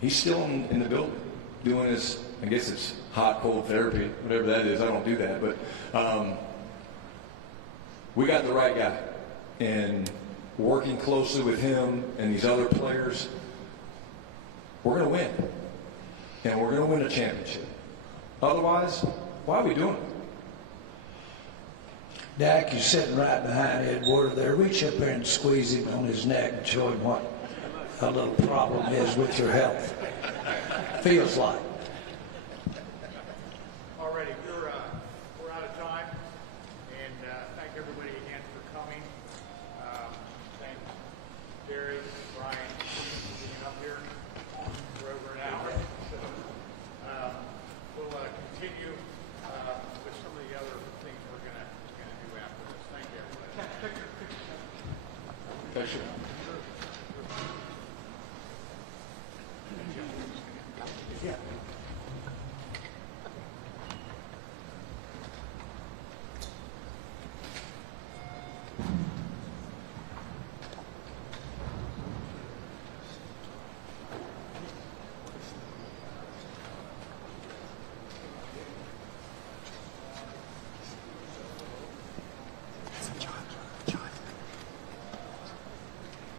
he's still in the building doing his, I guess it's hot, cold therapy, whatever that is. I don't do that. But we got the right guy. And working closely with him and these other players, we're going to win. And we're going to win a championship. Otherwise, why are we doing it? Dak, you're sitting right behind Ed Werder there. Reach up there and squeeze him on his neck and show him what a little problem is with your health. Feels like.